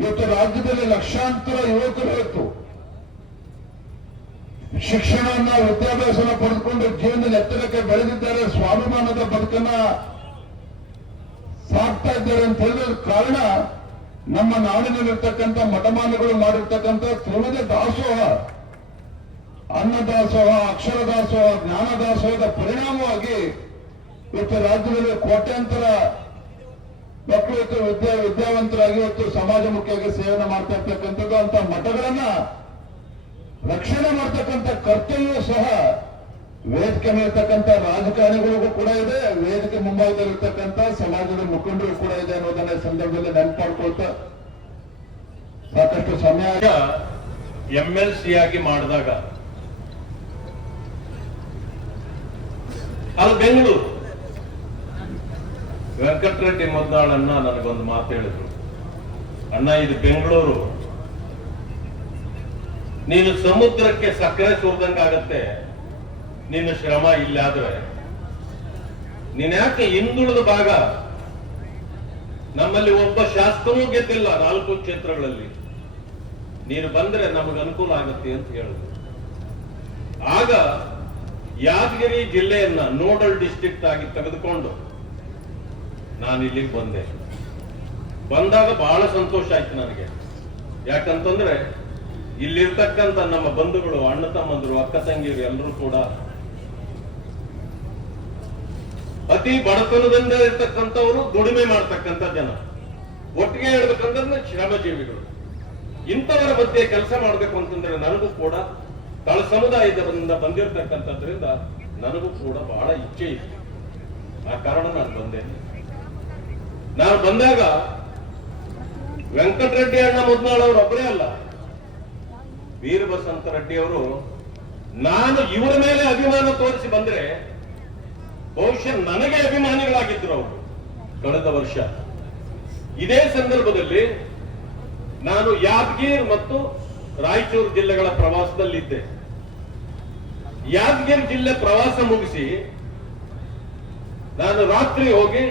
ಇವತ್ತು ರಾಜ್ಯದಲ್ಲಿ ಲಕ್ಷಾಂತರ ಯುವಕರು ಇವತ್ತು ಶಿಕ್ಷಣವನ್ನ, ವಿದ್ಯಾಭ್ಯಾಸನ ಪಡೆದುಕೊಂಡು ಜೀವನದಲ್ಲಿ ಎತ್ತರಕ್ಕೆ ಬೆಳೆದಿದ್ದಾರೆ, ಸ್ವಾಭಿಮಾನದ ಬದುಕನ್ನ ಸಾಕ್ತಾ ಇದ್ದಾರೆ ಅಂತ ಹೇಳಿದ ಕಾರಣ ನಮ್ಮ ನಾಡಿನಲ್ಲಿರ್ತಕ್ಕಂಥ ಮಠಮಾನ್ಯಗಳು ಮಾಡಿರ್ತಕ್ಕಂಥ ತ್ರಿವಿಧ ದಾಸೋಹ, ಅನ್ನದಾಸೋಹ, ಅಕ್ಷರ ದಾಸೋಹ, ಜ್ಞಾನ ದಾಸೋಹದ ಪರಿಣಾಮವಾಗಿ ಇವತ್ತು ರಾಜ್ಯದಲ್ಲಿ ಕೋಟ್ಯಾಂತರ ಮಕ್ಕಳು ಇವತ್ತು ವಿದ್ಯಾವಂತರಾಗಿ ಇವತ್ತು ಸಮಾಜಮುಖಿಯಾಗಿ ಸೇವನೆ ಮಾಡ್ತಾ ಇರ್ತಕ್ಕಂಥದ್ದು. ಅಂತ ಮಠಗಳನ್ನ ರಕ್ಷಣೆ ಮಾಡ್ತಕ್ಕಂಥ ಕರ್ತವ್ಯ ಸಹ ವೇದಿಕೆ ಮೇಲಿರ್ತಕ್ಕಂಥ ರಾಜಕಾರಣಿಗಳಿಗೂ ಕೂಡ ಇದೆ, ವೇದಿಕೆ ಮುಂಭಾಗದಲ್ಲಿರ್ತಕ್ಕಂಥ ಸಮಾಜದ ಮುಖಂಡರು ಕೂಡ ಇದೆ ಅನ್ನೋದನ್ನ ಸಂದರ್ಭದಲ್ಲಿ ನೆನಪು ಮಾಡ್ಕೊಳ್ತಾ ಸಾಕಷ್ಟು ಸಮಯ MLC ಆಗಿ ಮಾಡಿದಾಗ ಅದು ಬೆಂಗಳೂರು ವೆಂಕಟರೆಡ್ಡಿ ಮುದ್ನಾಳನ್ನ ನನಗೊಂದು ಮಾತು ಹೇಳಿದ್ರು, ಅಣ್ಣ ಇದು ಬೆಂಗಳೂರು, ನೀನು ಸಮುದ್ರಕ್ಕೆ ಸಕ್ಕರೆ ಸುರಿದಂಗಾಗತ್ತೆ, ನಿನ್ನ ಶ್ರಮ ಇಲ್ಲಾದ್ರೆ ನೀನ್ ಯಾಕೆ ಹಿಂದುಳಿದ ಭಾಗ, ನಮ್ಮಲ್ಲಿ ಒಬ್ಬ ಶಾಸಕನೂ ಗೆದ್ದಿಲ್ಲ 4 ಕ್ಷೇತ್ರಗಳಲ್ಲಿ, ನೀನು ಬಂದ್ರೆ ನಮಗೆ ಅನುಕೂಲ ಆಗುತ್ತೆ ಅಂತ ಹೇಳಿದ್ರು. ಆಗ ಯಾದಗಿರಿ ಜಿಲ್ಲೆಯನ್ನ ನೋಡಲ್ ಡಿಸ್ಟ್ರಿಕ್ಟ್ ಆಗಿ ತೆಗೆದುಕೊಂಡು ನಾನು ಇಲ್ಲಿಗೆ ಬಂದೆ. ಬಂದಾಗ ಬಹಳ ಸಂತೋಷ ಆಯ್ತು ನನಗೆ. ಯಾಕಂತಂದ್ರೆ ಇಲ್ಲಿರ್ತಕ್ಕಂಥ ನಮ್ಮ ಬಂಧುಗಳು, ಅಣ್ಣ ತಮ್ಮಂದರು, ಅಕ್ಕ ತಂಗಿಯರು ಎಲ್ಲರೂ ಕೂಡ ಅತಿ ಬಡತನದಿಂದ ಇರ್ತಕ್ಕಂಥವರು, ದುಡಿಮೆ ಮಾಡ್ತಕ್ಕಂಥ ಜನ, ಒಟ್ಟಿಗೆ ಹೇಳ್ಬೇಕಂದ್ರೆ ಶ್ರಮಜೀವಿಗಳು. ಇಂಥವರ ಮಧ್ಯೆ ಕೆಲಸ ಮಾಡಬೇಕು ಅಂತಂದ್ರೆ ನನಗೂ ಕೂಡ ತಳ ಸಮುದಾಯದಿಂದ ಬಂದಿರತಕ್ಕಂಥದ್ರಿಂದ ನನಗೂ ಕೂಡ ಬಹಳ ಇಚ್ಛೆ ಇತ್ತು. ಆ ಕಾರಣ ನಾನು ಬಂದೆ. ನಾನು ಬಂದಾಗ ವೆಂಕಟರೆಡ್ಡಿ ಅಣ್ಣ ಮುದ್ನಾಳ್ ಅವರು ಒಬ್ಬರೇ ಅಲ್ಲ, ವೀರಬಸಂತ ರೆಡ್ಡಿ ಅವರು ನಾನು ಇವರ ಮೇಲೆ ಅಭಿಮಾನ ತೋರಿಸಿ ಬಂದ್ರೆ ಬಹುಶಃ ನನಗೆ ಅಭಿಮಾನಿಗಳಾಗಿದ್ರು ಅವರು ಕಳೆದ ವರ್ಷ. ಇದೇ ಸಂದರ್ಭದಲ್ಲಿ ನಾನು ಯಾದಗಿರ್ ಮತ್ತು ರಾಯಚೂರು ಜಿಲ್ಲೆಗಳ ಪ್ರವಾಸದಲ್ಲಿದ್ದೆ. ಯಾದಗಿರಿ ಜಿಲ್ಲೆ ಪ್ರವಾಸ ಮುಗಿಸಿ ನಾನು ರಾತ್ರಿ ಹೋಗಿ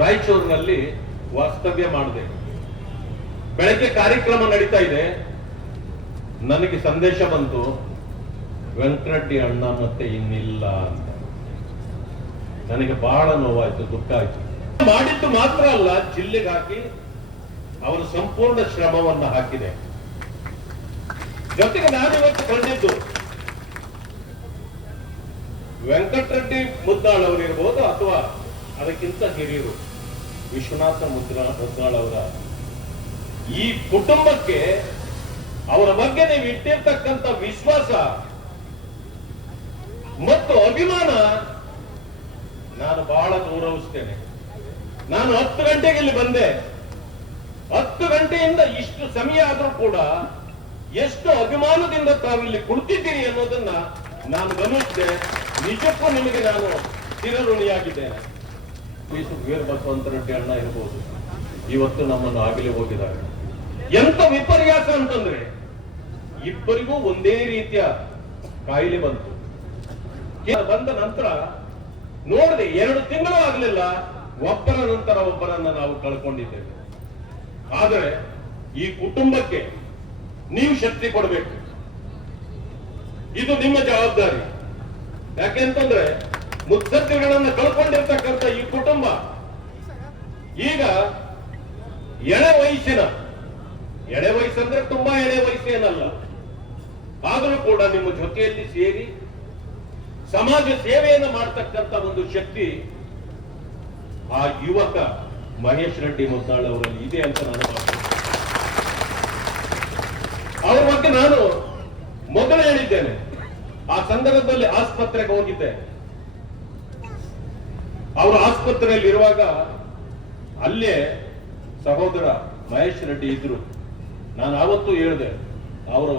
ರಾಯಚೂರಿನಲ್ಲಿ ವಾಸ್ತವ್ಯ ಮಾಡಿದೆ. ಬೆಳಗ್ಗೆ ಕಾರ್ಯಕ್ರಮ ನಡೀತಾ ಇದೆ, ನನಗೆ ಸಂದೇಶ ಬಂತು, ವೆಂಕಟರೆಡ್ಡಿ ಅಣ್ಣ ಮತ್ತೆ ಇನ್ನಿಲ್ಲ ಅಂತ. ನನಗೆ ಬಹಳ ನೋವಾಯ್ತು, ದುಃಖ ಆಯ್ತು. ಮಾಡಿದ್ದು ಮಾತ್ರ ಅಲ್ಲ, ಜಿಲ್ಲೆಗೆ ಹಾಕಿ ಅವರ ಸಂಪೂರ್ಣ ಶ್ರಮವನ್ನ ಹಾಕಿದೆ. ಜೊತೆಗೆ ನಾನಿವತ್ತು ಕಂಡಿದ್ದು ವೆಂಕಟರೆಡ್ಡಿ ಮುದ್ದಾಳ್ ಅವರಿರ್ಬೋದು ಅಥವಾ ಅದಕ್ಕಿಂತ ಹಿರಿಯರು ವಿಶ್ವನಾಥ ಮುದ್ದಾಳ್ ಅವರ ಈ ಕುಟುಂಬಕ್ಕೆ ಅವರ ಬಗ್ಗೆ ನೀವು ಇಟ್ಟಿರ್ತಕ್ಕಂಥ ವಿಶ್ವಾಸ ಮತ್ತು ಅಭಿಮಾನ ನಾನು ಬಹಳ ಗೌರವಿಸ್ತೇನೆ. ನಾನು 10 ಗಂಟೆಗೆ ಇಲ್ಲಿ ಬಂದೆ. 10 ಗಂಟೆಯಿಂದ ಇಷ್ಟು ಸಮಯ ಆದರೂ ಕೂಡ ಎಷ್ಟು ಅಭಿಮಾನದಿಂದ ತಾವಿಲ್ಲಿ ಕುಳಿತಿದ್ದೀರಿ ಅನ್ನೋದನ್ನ ನಾನು ಗಮನಿಸಿದೆ. ನಿಜಕ್ಕೂ ನಿಮಗೆ ನಾನು ಚಿರಋಣಿಯಾಗಿದ್ದೇನೆ. ವೀರಭದ್ರಂತ ರೆಡ್ಡಿ ಅಣ್ಣ ಇರ್ಬೋದು, ಇವತ್ತು ನಮ್ಮನ್ನು ಆಗಲೇ ಹೋಗಿದ್ದಾರೆ. ಎಂತ ವಿಪರ್ಯಾಸ ಅಂತಂದ್ರೆ ಇಬ್ಬರಿಗೂ ಒಂದೇ ರೀತಿಯ ಕಾಯಿಲೆ ಬಂತು. ಬಂದ ನಂತರ ನೋಡಿದೆ 2 ತಿಂಗಳು ಆಗಲಿಲ್ಲ, ಒಬ್ಬರ ನಂತರ ಒಬ್ಬರನ್ನ ನಾವು ಕಳ್ಕೊಂಡಿದ್ದೇವೆ. ಆದರೆ ಈ ಕುಟುಂಬಕ್ಕೆ ನೀವು ಶಕ್ತಿ ಕೊಡಬೇಕು, ಇದು ನಿಮ್ಮ ಜವಾಬ್ದಾರಿ. ಯಾಕೆಂತಂದ್ರೆ ಮುತ್ಸದ್ದಿಗಳನ್ನ ಕಳ್ಕೊಂಡಿರ್ತಕ್ಕಂಥ ಈ ಕುಟುಂಬ ಈಗ ಎಳೆ ವಯಸ್ಸಂದ್ರೆ ತುಂಬಾ ಎಳೆ ವಯಸ್ಸೇನಲ್ಲ, ಆದರೂ ಕೂಡ ನಿಮ್ಮ ಜೊತೆಯಲ್ಲಿ ಸೇರಿ ಸಮಾಜ ಸೇವೆಯನ್ನು ಮಾಡತಕ್ಕಂಥ ಒಂದು ಶಕ್ತಿ ಆ ಯುವಕ ಮಹೇಶ್ ರೆಡ್ಡಿ ಮುದ್ದಾಳ್ ಅವರಲ್ಲಿ ಇದೆ ಅಂತ ನಾನು ಭಾವಿಸ್ತೇನೆ. ಅವ್ರ ಬಗ್ಗೆ ನಾನು ಮೊದಲು ಹೇಳಿದ್ದೇನೆ. ಆ ಸಂದರ್ಭದಲ್ಲಿ ಆಸ್ಪತ್ರೆಗೆ ಹೋಗಿದ್ದೆ. ಅವರು ಆಸ್ಪತ್ರೆಯಲ್ಲಿ ಇರುವಾಗ ಅಲ್ಲೇ ಸಹೋದರ ಮಹೇಶ್ ರೆಡ್ಡಿ ಇದ್ರು. ನಾನು ಆವತ್ತು ಹೇಳಿದೆ, ಅವರು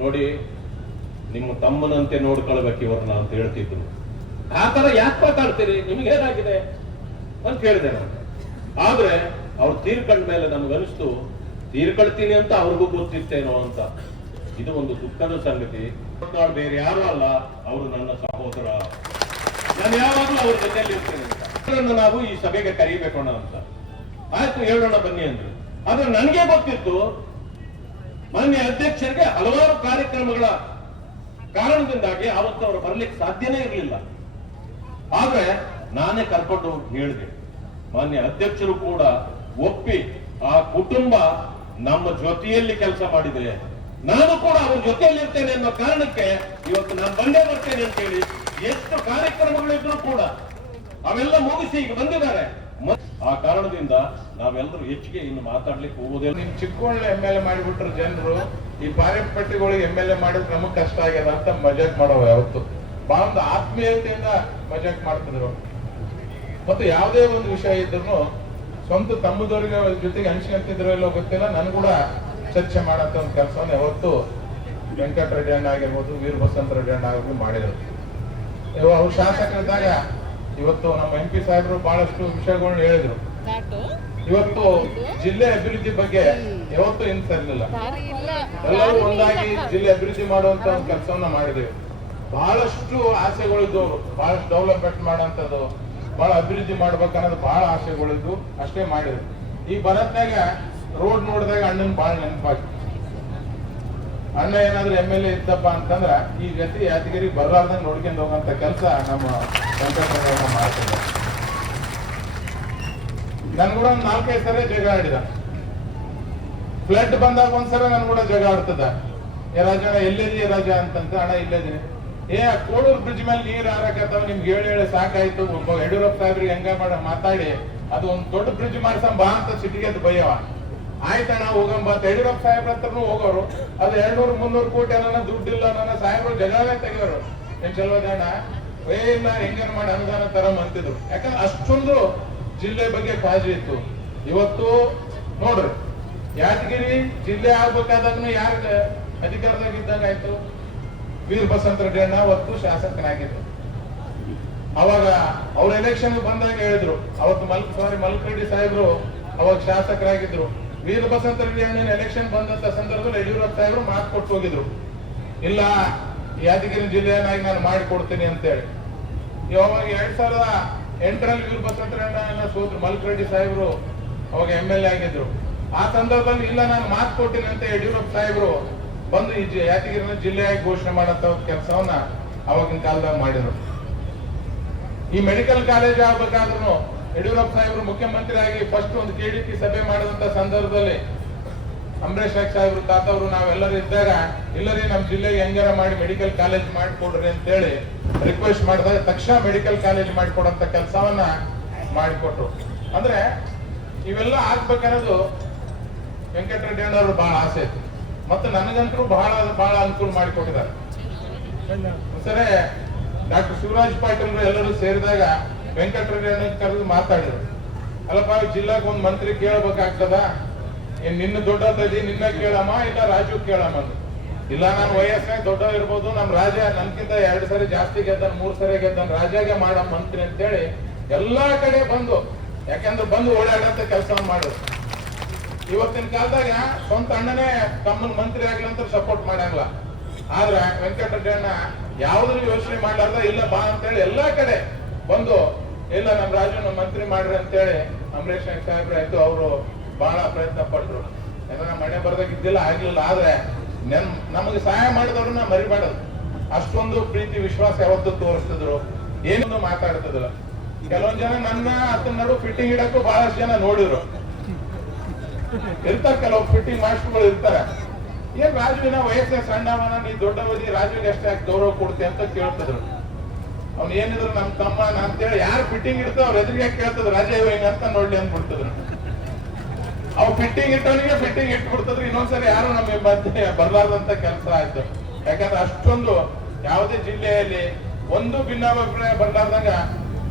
ನೋಡಿ ನಿಮ್ಮ ತಮ್ಮನಂತೆ ನೋಡ್ಕೊಳ್ಬೇಕು ಇವ್ರನ್ನ ಅಂತ ಹೇಳ್ತಿದ್ರು. ಆ ತರ ಯಾಕೆ ಮಾತಾಡ್ತೀರಿ, ನಿಮ್ಗೇನಾಗಿದೆ ಅಂತ ಹೇಳಿದೆ ನಾನು. ಆದ್ರೆ ಅವ್ರು ತೀರ್ಕೊಂಡ ಮೇಲೆ ನಮ್ಗನಿಸ್ತು, ತೀರ್ಕೊಳ್ತೀನಿ ಅಂತ ಅವ್ರಿಗೂ ಗೊತ್ತಿತ್ತೇನೋ ಅಂತ. ಇದು ಒಂದು ದುಃಖದ ಸಂಗತಿ. ಬೇರೆ ಯಾರು ಅಲ್ಲ, ಅವರು ನನ್ನ ಸಹೋದರ. ನಾನು ಯಾವಾಗಲೂ ಅವ್ರ ಜೊತೆಯಲ್ಲಿ ಇರ್ತೇನೆ. ನಾವು ಈ ಸಭೆಗೆ ಕರೀಬೇಕೋಣ ಅಂತ ಆಯ್ತು, ಹೇಳೋಣ ಬನ್ನಿ ಅಂದ್ರು. ಆದ್ರೆ ನನಗೆ ಗೊತ್ತಿತ್ತು, ಮಾನ್ಯ ಅಧ್ಯಕ್ಷರಿಗೆ ಹಲವಾರು ಕಾರ್ಯಕ್ರಮಗಳ ಕಾರಣದಿಂದಾಗಿ ಅವತ್ತು ಅವರು ಬರ್ಲಿಕ್ಕೆ ಸಾಧ್ಯನೇ ಇರಲಿಲ್ಲ. ಆದ್ರೆ ನಾನೇ ಕರ್ಕೊಂಡು ಹೋಗಿ ಹೇಳಿದೆ. ಮಾನ್ಯ ಅಧ್ಯಕ್ಷರು ಕೂಡ ಒಪ್ಪಿ ಆ ಕುಟುಂಬ ನಮ್ಮ ಜೊತೆಯಲ್ಲಿ ಕೆಲಸ ಮಾಡಿದೆ, ನಾನು ಕೂಡ ಅವ್ರ ಜೊತೆಯಲ್ಲಿ ಇರ್ತೇನೆ ಅನ್ನೋ ಕಾರಣಕ್ಕೆ ಇವತ್ತು ನಾನು ಬಂದೇ ಬರ್ತೇನೆ ಅಂತ ಹೇಳಿ ಎಷ್ಟು ಕಾರ್ಯಕ್ರಮಗಳಿದ್ರು ಕೂಡ ಅವೆಲ್ಲ ಮುಗಿಸಿ ಈಗ ಬಂದಿದ್ದಾರೆ. ಆ ಕಾರಣದಿಂದ ನಾವೆಲ್ಲರೂ ಹೆಚ್ಚಿಗೆ ಇನ್ನು ಮಾತಾಡ್ಲಿಕ್ಕೆ ಹೋಗೋದೇ. ನಿಮ್ ಚಿಕ್ಕೋಳ್ಳಿ MLA ಮಾಡಿಬಿಟ್ರು ಜನರು, ಈ ಪಾರೆಪಟ್ಟಿಗಳಿಗೆ MLA ಮಾಡಿದ್ರೆ ನಮಗ್ ಕಷ್ಟ ಆಗ್ಯದ ಅಂತ ಮಜಾಕ್ ಮಾಡೋರು. ಯಾವತ್ತು ಬಹಳ ಒಂದು ಆತ್ಮೀಯತೆಯಿಂದ ಮಜಾಕ್ ಮಾಡ್ತಿದ್ರು. ಮತ್ತು ಯಾವುದೇ ಒಂದು ವಿಷಯ ಇದ್ರು ಸ್ವಂತ ತಮ್ಮದವರಿಗೆ ಜೊತೆಗೆ ಹಂಚ್ಕೊಂತಿದ್ರು ಎಲ್ಲೋ ಗೊತ್ತಿಲ್ಲ, ನನ್ ಕೂಡ ಚರ್ಚೆ ಮಾಡಂತ ಒಂದು ಕೆಲಸವನ್ನು ಯಾವತ್ತು ವೆಂಕಟರೆಡ್ಡಿ ಅಣ್ಣ ಆಗಿರ್ಬೋದು, ವೀರಭದ್ರಂತ ರೆಡ್ಡಿ ಅಣ್ಣ ಆಗಿರ್ಬೋದು ಮಾಡಿದ್ರು. ಅವ್ರು ಶಾಸಕರಿದ್ದಾಗ ಇವತ್ತು ನಮ್ಮ MP ಸಾಹೇಬರು ಬಹಳಷ್ಟು ವಿಷಯಗಳನ್ನ ಹೇಳಿದ್ರು. ಇವತ್ತು ಜಿಲ್ಲೆ ಅಭಿವೃದ್ಧಿ ಬಗ್ಗೆ ಯಾವತ್ತೂ ಇರ್ಲಿಲ್ಲ. ಎಲ್ಲರೂ ಒಂದಾಗಿ ಜಿಲ್ಲೆ ಅಭಿವೃದ್ಧಿ ಮಾಡುವಂತ ಒಂದು ಕೆಲಸವನ್ನ ಮಾಡಿದ್ದೇವೆ. ಬಹಳಷ್ಟು ಆಸೆಗಳಿದ್ದವರು, ಬಹಳಷ್ಟು ಡೆವಲಪ್ಮೆಂಟ್ ಮಾಡೋಂಥದ್ದು, ಬಹಳ ಅಭಿವೃದ್ಧಿ ಮಾಡ್ಬೇಕನ್ನೋದು ಬಹಳ ಆಸೆಗಳಿದ್ದು, ಅಷ್ಟೇ ಮಾಡಿದ್ರು. ಈ ಬರತ್ನಾಗ ರೋಡ್ ನೋಡಿದಾಗ ಅಣ್ಣನ್ ಬಹಳ ನೆನಪಾಗಿ, ಅಣ್ಣ ಏನಾದ್ರೂ MLA ಇದ್ದಪ್ಪ ಅಂತಂದ್ರ ಈ ಗತಿ ಯಾದಗಿರಿ ಬರ್ಲಾರ್ದಂಗ್ ನೋಡ್ಕೊಂಡು ಹೋಗಂತ ಕೆಲಸ ನಮ್ಮ ವೆಂಕಟರೆಡ್ಡಿ ಮಾಡ್ತಿದ್ದಾರೆ. ನನ್ ಕೂಡ ಒಂದ್ 4-5 ಸಲ ಜಗ ಆಡಿದ. ಫ್ಲಡ್ ಬಂದಾಗ ಒಂದ್ಸಲ ನನ್ ಕೂಡ ಜಗ ಆಡ್ತದ. ಏ ರಾಜ ಎಲ್ಲಿದೀಯ ರಾಜ ಅಂತಂತ, ಅಣ್ಣ ಇಲ್ಲಿದ್ದೀನಿ. ಕೋಡೂರು ಬ್ರಿಡ್ಜ್ ಮೇಲೆ ನೀರ್ ಹಾರಕತ್ತಾವ, ನಿಮ್ಗೆ ಹೇಳಿ ಸಾಕಾಯ್ತು. ಒಬ್ಬ ಯಡಿಯೂರಪ್ಪ ಸಾಹೇಬ್ರಿಗೆ ಹೆಂಗ ಮಾತಾಡಿ ಅದು ಒಂದ್ ದೊಡ್ಡ ಬ್ರಿಡ್ಜ್ ಮಾಡ್ಸಂ ಬಾ ಅಂತ ಸಿಟಿಗೆ ಅದು ಬಯ್ಯವ. ಆಯ್ತಣ್ಣ ಹೋಗಂಬ ಅಂತ ಯಡಿಯೂರಪ್ಪ ಸಾಹೇಬ್ರ ಹತ್ರನು ಹೋಗೋರು. ಅದು 200-300 ಕೋಟಿ ಅನ್ನ ದುಡ್ಡಿಲ್ಲ ನನ್ನ ಸಾಹೇಬ್ರು ಜಗಳವೇ ತೆಗೆಯೋರು. ಏನ್ ಚಲೋದಣ್ಣ ಇಲ್ಲ ಹೆಂಗನ್ ಮಾಡಿ ಅನುದಾನ ತರ ಅಂತಿದ್ರು. ಯಾಕಂದ್ರೆ ಅಷ್ಟೊಂದು ಜಿಲ್ಲೆ ಬಗ್ಗೆ ಕಾಳಜಿ ಇತ್ತು. ಇವತ್ತು ನೋಡ್ರಿ, ಯಾದಗಿರಿ ಜಿಲ್ಲೆ ಆಗ್ಬೇಕಾದಾಗ್ನು ಯಾರ ಅಧಿಕಾರದಾಗ ಇದ್ದಾಗ ಆಯ್ತು, ವೀರಬಸಂತ ರೆಡ್ಡಿ ಅಣ್ಣ ಅವತ್ತು ಶಾಸಕನಾಗಿದ್ರು. ಅವಾಗ ಅವ್ರ ಎಲೆಕ್ಷನ್ ಬಂದಾಗ ಹೇಳಿದ್ರು, ಅವತ್ತು ಮಲ್ಕ ರೆಡ್ಡಿ ಸಾಹೇಬ್ರು ಅವಾಗ ಶಾಸಕರಾಗಿದ್ರು. ವೀರಬಸಂತ ರೆಡ್ಡಿ ಅಣ್ಣನ ಎಲೆಕ್ಷನ್ ಬಂದಂತ ಸಂದರ್ಭದಲ್ಲಿ ಯಡಿಯೂರಪ್ಪ ಸಾಹೇಬ್ರು ಮಾತು ಕೊಟ್ಟು ಹೋಗಿದ್ರು, ಇಲ್ಲ ಯಾದಗಿರಿ ಜಿಲ್ಲೆಯನ್ನಾಗಿ ನಾನು ಮಾಡಿಕೊಡ್ತೀನಿ ಅಂತೇಳಿ. ಇವಾಗ 2008ರಲ್ಲಿ ವೀರಬಸಂತ ರೆಡ್ಡಿ ಅಣ್ಣ ಸೋದ್ರು, ಮಲ್ಕ ರೆಡ್ಡಿ ಸಾಹೇಬ್ರು ಅವಾಗ MLA ಆಗಿದ್ರು. ಆ ಸಂದರ್ಭದಲ್ಲಿ ಇಲ್ಲ ನಾನು ಮಾತು ಕೊಟ್ಟಿನಿ ಅಂತ ಯಡಿಯೂರಪ್ಪ ಸಾಹೇಬ್ರು ಬಂದು ಈ ಯಾದಗಿರಿನ ಜಿಲ್ಲೆಯಾಗಿ ಘೋಷಣೆ ಮಾಡಂತ ಕೆಲಸವನ್ನ ಅವಾಗಿನ ಕಾಲದಾಗ ಮಾಡಿದ್ರು. ಈ ಮೆಡಿಕಲ್ ಕಾಲೇಜ್ ಆಗ್ಬೇಕಾದ್ರೂ ಯಡಿಯೂರಪ್ಪ ಸಾಹೇಬ್ರು ಮುಖ್ಯಮಂತ್ರಿ ಆಗಿ ಫಸ್ಟ್ ಒಂದು KDP ಸಭೆ ಮಾಡಿದಂತ ಸಂದರ್ಭದಲ್ಲಿ ಅಂಬರೀಶ್ ನಾಯ್ಕ ಸಾಹೇಬ್ರು ತಾತವ್ರು ನಾವೆಲ್ಲರೂ ಇದ್ದಾಗ ಇಲ್ಲರಿ ನಮ್ಮ ಜಿಲ್ಲೆಗೆ ಹೆಂಗಾರ ಮಾಡಿ ಮೆಡಿಕಲ್ ಕಾಲೇಜ್ ಮಾಡಿಕೊಡ್ರಿ ಅಂತೇಳಿ ರಿಕ್ವೆಸ್ಟ್ ಮಾಡಿದಾಗ ತಕ್ಷಣ ಮೆಡಿಕಲ್ ಕಾಲೇಜ್ ಮಾಡಿಕೊಡಂತ ಕೆಲಸವನ್ನ ಮಾಡಿಕೊಟ್ರು. ಅಂದ್ರೆ ಇವೆಲ್ಲ ಆಗ್ಬೇಕನ್ನೋದು ವೆಂಕಟರೆಡ್ಡಿ ಅಣ್ಣವ್ರು ಬಹಳ ಆಸೆ ಇತ್ತು. ಮತ್ತೆ ನನಗಂತೂ ಬಹಳ ಅನುಕೂಲ ಮಾಡಿಕೊಟ್ಟಿದ್ದಾರೆ. ಸರಿ, ಡಾಕ್ಟರ್ ಶಿವರಾಜ್ ಪಾಟೀಲ್ ಎಲ್ಲರೂ ಸೇರಿದಾಗ ವೆಂಕಟರೆಡ್ಡಿ ಅಣ್ಣ ಕರೆದು ಮಾತಾಡಿದ್ರು, ಅಲ್ಲಪ್ಪ ಜಿಲ್ಲಾಗ ಒಂದ್ ಮಂತ್ರಿ ಕೇಳಬೇಕಾಗ್ತದ, ನಿನ್ನ ದೊಡ್ಡದಿ ನಿನ್ನ ಕೇಳಮ್ಮ ಇಲ್ಲ ರಾಜು ಕೇಳಮ್ಮ ಅಂದ್ರು. ಇಲ್ಲ ನಾನು ವಯಸ್ಸಾಗಿ ದೊಡ್ಡ ಇರ್ಬೋದು, ನಮ್ ರಾಜ ನನ್ಕಿಂತ 2 ಸರಿ ಜಾಸ್ತಿ ಗೆದ್ದನ್ 3 ಸರಿ ಗೆದ್ದನ್, ರಾಜಾಗೆ ಮಾಡೋ ಮಂತ್ರಿ ಅಂತೇಳಿ ಎಲ್ಲಾ ಕಡೆ ಬಂದು, ಯಾಕಂದ್ರೆ ಬಂದು ಓಡಾಡಂತ ಕೆಲಸವನ್ನು ಮಾಡಿದ್ರು. ಇವತ್ತಿನ ಕಾಲದಾಗ ಸ್ವಂತ ಅಣ್ಣನೇ ತಮ್ಮನ್ ಮಂತ್ರಿ ಆಗ್ಲಂತ ಸಪೋರ್ಟ್ ಮಾಡಂಗಿಲ್ಲ. ಆದ್ರೆ ವೆಂಕಟರೆಡ್ಡಿ ಅಣ್ಣ ಯಾವ್ದ್ರೂ ಯೋಚನೆ ಮಾಡ್ಲಾರ್ದ ಇಲ್ಲ ಬಾ ಅಂತೇಳಿ ಎಲ್ಲಾ ಕಡೆ ಬಂದು ಇಲ್ಲ ನಮ್ ರಾಜನ ಮಂತ್ರಿ ಮಾಡ್ರಿ ಅಂತೇಳಿ ಅಂಬರೀಶ್ ನಾಯ್ಕ ಸಾಹೇಬ್ರ ಆಯ್ತು ಅವರು ಬಹಳ ಪ್ರಯತ್ನ ಪಟ್ರು. ಯಾಕಂದ್ರೆ ಮನೆ ಬರ್ದಾಗಿದ್ದಿಲ್ಲ, ಆಗ್ಲಿಲ್ಲ. ಆದ್ರೆ ನಮಗೆ ಸಹಾಯ ಮಾಡಿದವ್ರನ್ನ ಮರಿಬಾರದು. ಅಷ್ಟೊಂದು ಪ್ರೀತಿ ವಿಶ್ವಾಸ ಯಾವತ್ತೂ ತೋರಿಸ್ತಿದ್ರು, ಏನೊಂದು ಮಾತಾಡ್ತಿದ್ರು. ಕೆಲವೊಂದ್ ಜನ ನನ್ನ ಅತನ ನಡು ಫಿಟ್ಟಿಂಗ್ ಇಡಕ್ಕೂ ಬಹಳಷ್ಟು ಜನ ನೋಡಿದ್ರು. ಇರ್ತಾರೆ ಕೆಲವು ಫಿಟ್ಟಿಂಗ್ ಮಾಸ್ಟರ್ಗಳು ಇರ್ತಾರೆ. ಏನ್ ರಾಜುವಿನ ವಯಸ್ಸಿನ ಸಣ್ಣವನ, ನೀ ದೊಡ್ಡವದಿ, ರಾಜುವಿಗೆ ಎಷ್ಟೇ ಗೌರವ ಕೊಡ್ತಿ ಅಂತ ಕೇಳ್ತಿದ್ರು. ಅವ್ನು ಏನಿದ್ರು ನಮ್ ತಮ್ಮ ಅಂತೇಳಿ ಯಾರು ಫಿಟ್ಟಿಂಗ್ ಇಡ್ತಾವ ಅವ್ರ ಎದುರಿಗೆ ಕೇಳ್ತಿದ್ರು, ರಾಜ ಇವ ಹಿಂಗಂತ ನೋಡ್ಲಿ ಅಂದ್ಬಿಡ್ತಿದ್ರು. ಅವ್ ಫಿಟ್ಟಿಂಗ್ ಇಟ್ಟವನಿಗೆ ಫಿಟ್ಟಿಂಗ್ ಇಟ್ಬಿಡ್ತಿದ್ರು. ಇನ್ನೊಂದ್ಸರಿ ಯಾರು ನಮಗೆ ಮಧ್ಯೆ ಬರ್ಲಾರ್ದಂತ ಕೆಲಸ ಆಯ್ತು. ಯಾಕಂದ್ರೆ ಅಷ್ಟೊಂದು ಯಾವುದೇ ಜಿಲ್ಲೆಯಲ್ಲಿ ಒಂದು ಭಿನ್ನಾಭಿಪ್ರಾಯ ಬರ್ಲಾರ್ದಂಗ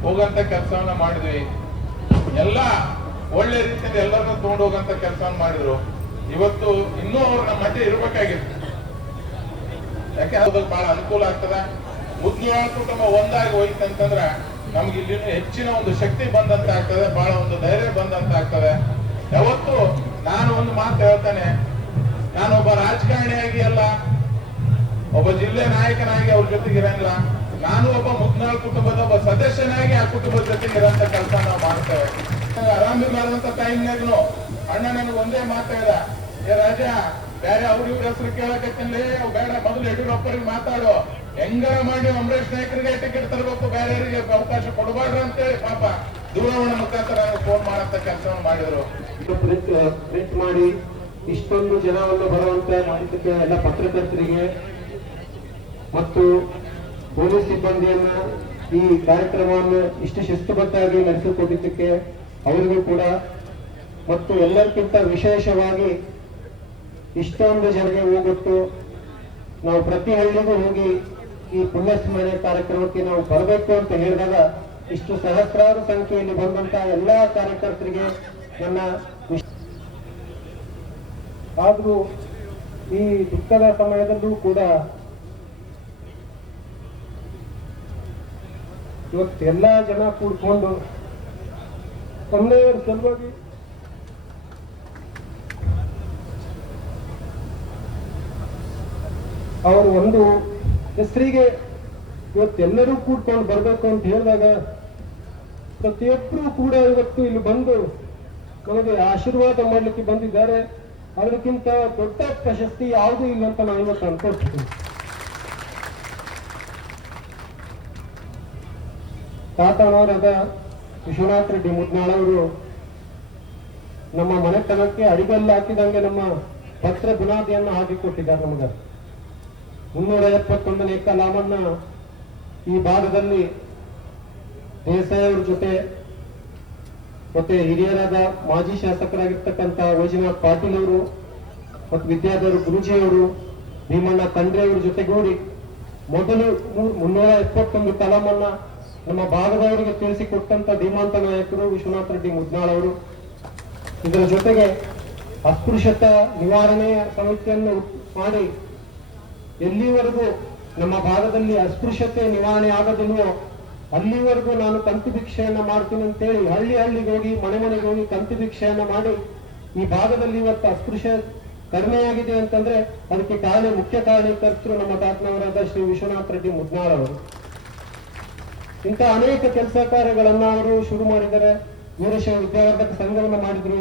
ಹೋಗಂತ ಕೆಲಸವನ್ನ ಮಾಡಿದ್ವಿ. ಎಲ್ಲ ಒಳ್ಳೆ ರೀತಿಯಲ್ಲಿ ಎಲ್ಲರನ್ನೂ ತಗೊಂಡು ಹೋಗಂತ ಕೆಲಸವನ್ನ ಮಾಡಿದ್ರು. ಇವತ್ತು ಇನ್ನೂ ಅವ್ರು ನಮ್ಮ ಮಧ್ಯೆ ಇರ್ಬೇಕಾಗಿತ್ತು. ಯಾಕೆ ಅದ್ರ ಬಹಳ ಅನುಕೂಲ ಆಗ್ತದ. ಮುದ್ಲಿಯಾಳ ಕುಟುಂಬ ಒಂದಾಗಿ ಹೋಯ್ತು ಅಂತಂದ್ರ ನಮ್ಗೆ ಇಲ್ಲಿ ಹೆಚ್ಚಿನ ಒಂದು ಶಕ್ತಿ ಬಂದಂತ ಆಗ್ತದೆ, ಬಹಳ ಒಂದು ಧೈರ್ಯ ಬಂದಂತ ಆಗ್ತದೆ. ಯಾವತ್ತು ನಾನು ಒಂದು ಮಾತು ಹೇಳ್ತಾನೆ, ನಾನೊಬ್ಬ ರಾಜಕಾರಣಿಯಾಗಿ ಅಲ್ಲ, ಒಬ್ಬ ಜಿಲ್ಲೆ ನಾಯಕನಾಗಿ ಅವ್ರ ಜೊತೆಗೆ ಇರಂಗಿಲ್ಲ. ನಾನು ಒಬ್ಬ ಮುದ್ನಾಳ್ ಕುಟುಂಬದ ಒಬ್ಬ ಸದಸ್ಯನಾಗಿ ಆ ಕುಟುಂಬದ ಜೊತೆಗೆ ಇರೋಂತ ಕೆಲಸ ನಾವು ಮಾಡ್ತೇವೆ. ಆರಾಮಿರ್ಲಾರಂತ ಟೈಮ್ನಾಗ್ನು ಅಣ್ಣ ನನಗೆ ಒಂದೇ ಮಾತು ಹೇಳ್ದ, ಏ ರಾಜ ಬೇರೆ ಅವ್ರ ಇವ್ರ ಹೆಸರು ಕೇಳಕತ್ತಿಲ್ಲ, ಬೇಡ ಮೊದಲು ಯಡಿಯೂರಪ್ಪರಿಗೆ ಮಾತಾಡು, ಹೆಂಗಾರ ಮಾಡಿ ಅಂಬರೀಶ್ ನಾಯ್ಕರಿಗೆ ಟಿಕೆಟ್ ತರಬೇಕು, ಬೇರೆಯವರಿಗೆ ಅವಕಾಶ ಕೊಡಬಾರ್ದು ಅಂತೇಳಿ ಪಾಪ ದೂರವಾಣಿ ಮುಖಾಂತರ ಫೋನ್ ಮಾಡಂತ ಕೆಲಸವನ್ನು ಮಾಡಿದ್ರು. ಪ್ರಿಂಟ್ ಮಾಡಿ ಇಷ್ಟೊಂದು ಜನವನ್ನು ಬರುವಂತೆ ಮಾಡಿದ್ದಕ್ಕೆ ಎಲ್ಲ ಪತ್ರಕರ್ತರಿಗೆ ಮತ್ತು ಪೊಲೀಸ್ ಸಿಬ್ಬಂದಿಯನ್ನ ಈ ಕಾರ್ಯಕ್ರಮವನ್ನು ಇಷ್ಟು ಶಿಸ್ತುಬದ್ಧವಾಗಿ ನಡೆಸಿಕೊಟ್ಟಿದ್ದಕ್ಕೆ ಅವರಿಗೂ ಕೂಡ, ಮತ್ತು ಎಲ್ಲರಿಗಿಂತ ವಿಶೇಷವಾಗಿ ಇಷ್ಟೊಂದು ಜನರಿಗೆ ಹೋಗೊಟ್ಟು ನಾವು ಪ್ರತಿ ಹಳ್ಳಿಗೂ ಹೋಗಿ ಈ ಪುಣ್ಯ ಸ್ಮರಣೆ ಕಾರ್ಯಕ್ರಮಕ್ಕೆ ನಾವು ಬರಬೇಕು ಅಂತ ಹೇಳಿದಾಗ ಇಷ್ಟು ಸಹಸ್ರಾರು ಸಂಖ್ಯೆಯಲ್ಲಿ ಬಂದಂತ ಎಲ್ಲಾ ಕಾರ್ಯಕರ್ತರಿಗೆ ನನ್ನ ಆದ್ರೂ ಈ ದುಃಖದ ಸಮಯದಲ್ಲೂ ಕೂಡ ಇವತ್ತು ಎಲ್ಲಾ ಜನ ಕೂಡ್ಕೊಂಡು ತಮ್ಮನೆಯವರ ಸಲುವಾಗಿ ಅವರು ಒಂದು ಹೆಸರಿಗೆ ಇವತ್ತೆಲ್ಲರೂ ಕೂಡ್ಕೊಂಡು ಬರ್ಬೇಕು ಅಂತ ಹೇಳಿದಾಗ ಪ್ರತಿಯೊಬ್ಬರು ಕೂಡ ಇವತ್ತು ಇಲ್ಲಿ ಬಂದು ನಮಗೆ ಆಶೀರ್ವಾದ ಮಾಡ್ಲಿಕ್ಕೆ ಬಂದಿದ್ದಾರೆ. ಅದಕ್ಕಿಂತ ದೊಡ್ಡ ಪ್ರಶಸ್ತಿ ಯಾವುದೂ ಇಲ್ಲ ಅಂತ ನಾವು ಇವತ್ತು ಅನ್ಕೊಳ್ತೀವಿ. ತಾತನವರಾದ ವಿಶ್ವನಾಥ ರೆಡ್ಡಿ ಮುದ್ನಾಳವರು ನಮ್ಮ ಮನೆತನಕ್ಕೆ ಅಡಿಗಲ್ಲು ಹಾಕಿದಂಗೆ ನಮ್ಮ ಪತ್ರ ಬುನಾದಿಯನ್ನು ಹಾಕಿಕೊಟ್ಟಿದ್ದಾರೆ. ನಮಗೆ 371ನೇ ಕಲಾಮನ್ನ ಈ ಭಾಗದಲ್ಲಿ ದೇಸಾಯಿ ಅವ್ರ ಜೊತೆ ಮತ್ತೆ ಹಿರಿಯರಾದ ಮಾಜಿ ಶಾಸಕರಾಗಿರ್ತಕ್ಕಂಥ ವೈಜನಾಥ್ ಪಾಟೀಲ್ ಅವರು ಮತ್ತು ವಿದ್ಯಾಧರ್ ಗುರುಜಿ ಅವರು, ಭೀಮಣ್ಣ ಖಂಡ್ರೆ ಅವರ ಜೊತೆಗೂಡಿ ಮೊದಲು 371 ಕಲಾಮನ್ನ ನಮ್ಮ ಭಾಗದವರಿಗೆ ತಿಳಿಸಿಕೊಟ್ಟಂತ ಧೀಮಂತ ನಾಯಕರು ವಿಶ್ವನಾಥ ರೆಡ್ಡಿ ಮುದ್ನಾಳ್ ಅವರು. ಇದರ ಜೊತೆಗೆ ಅಸ್ಪೃಶ್ಯತಾ ನಿವಾರಣೆಯ ಸಮಿತಿಯನ್ನು ಮಾಡಿ ಎಲ್ಲಿವರೆಗೂ ನಮ್ಮ ಭಾಗದಲ್ಲಿ ಅಸ್ಪೃಶ್ಯತೆ ನಿವಾರಣೆ ಆಗದಿಲ್ವೋ ಅಲ್ಲಿವರೆಗೂ ನಾನು ಕಂತು ಭಿಕ್ಷೆಯನ್ನ ಮಾಡ್ತೀನಿ ಅಂತೇಳಿ ಹಳ್ಳಿಗೆ ಹೋಗಿ ಮನೆಗೆ ಹೋಗಿ ಕಂತು ಭಿಕ್ಷೆಯನ್ನ ಮಾಡಿ ಈ ಭಾಗದಲ್ಲಿ ಇವತ್ತು ಅಸ್ಪೃಶ್ಯ ಕಡಿಮೆಯಾಗಿದೆ ಅಂತಂದ್ರೆ ಅದಕ್ಕೆ ಮುಖ್ಯ ಕಾರಣಕರ್ತರು ನಮ್ಮ ತಾತನವರಾದ ಶ್ರೀ ವಿಶ್ವನಾಥ ರೆಡ್ಡಿ ಮುದ್ನಾಳ್ ಅವರು. ಇಂಥ ಅನೇಕ ಕೆಲಸ ಕಾರ್ಯಗಳನ್ನ ಅವರು ಶುರು ಮಾಡಿದ್ದಾರೆ. ವೀರಶೈವ ವಿದ್ಯಾವರ್ಧಕ ಸಂಘವನ್ನ ಮಾಡಿದ್ರು.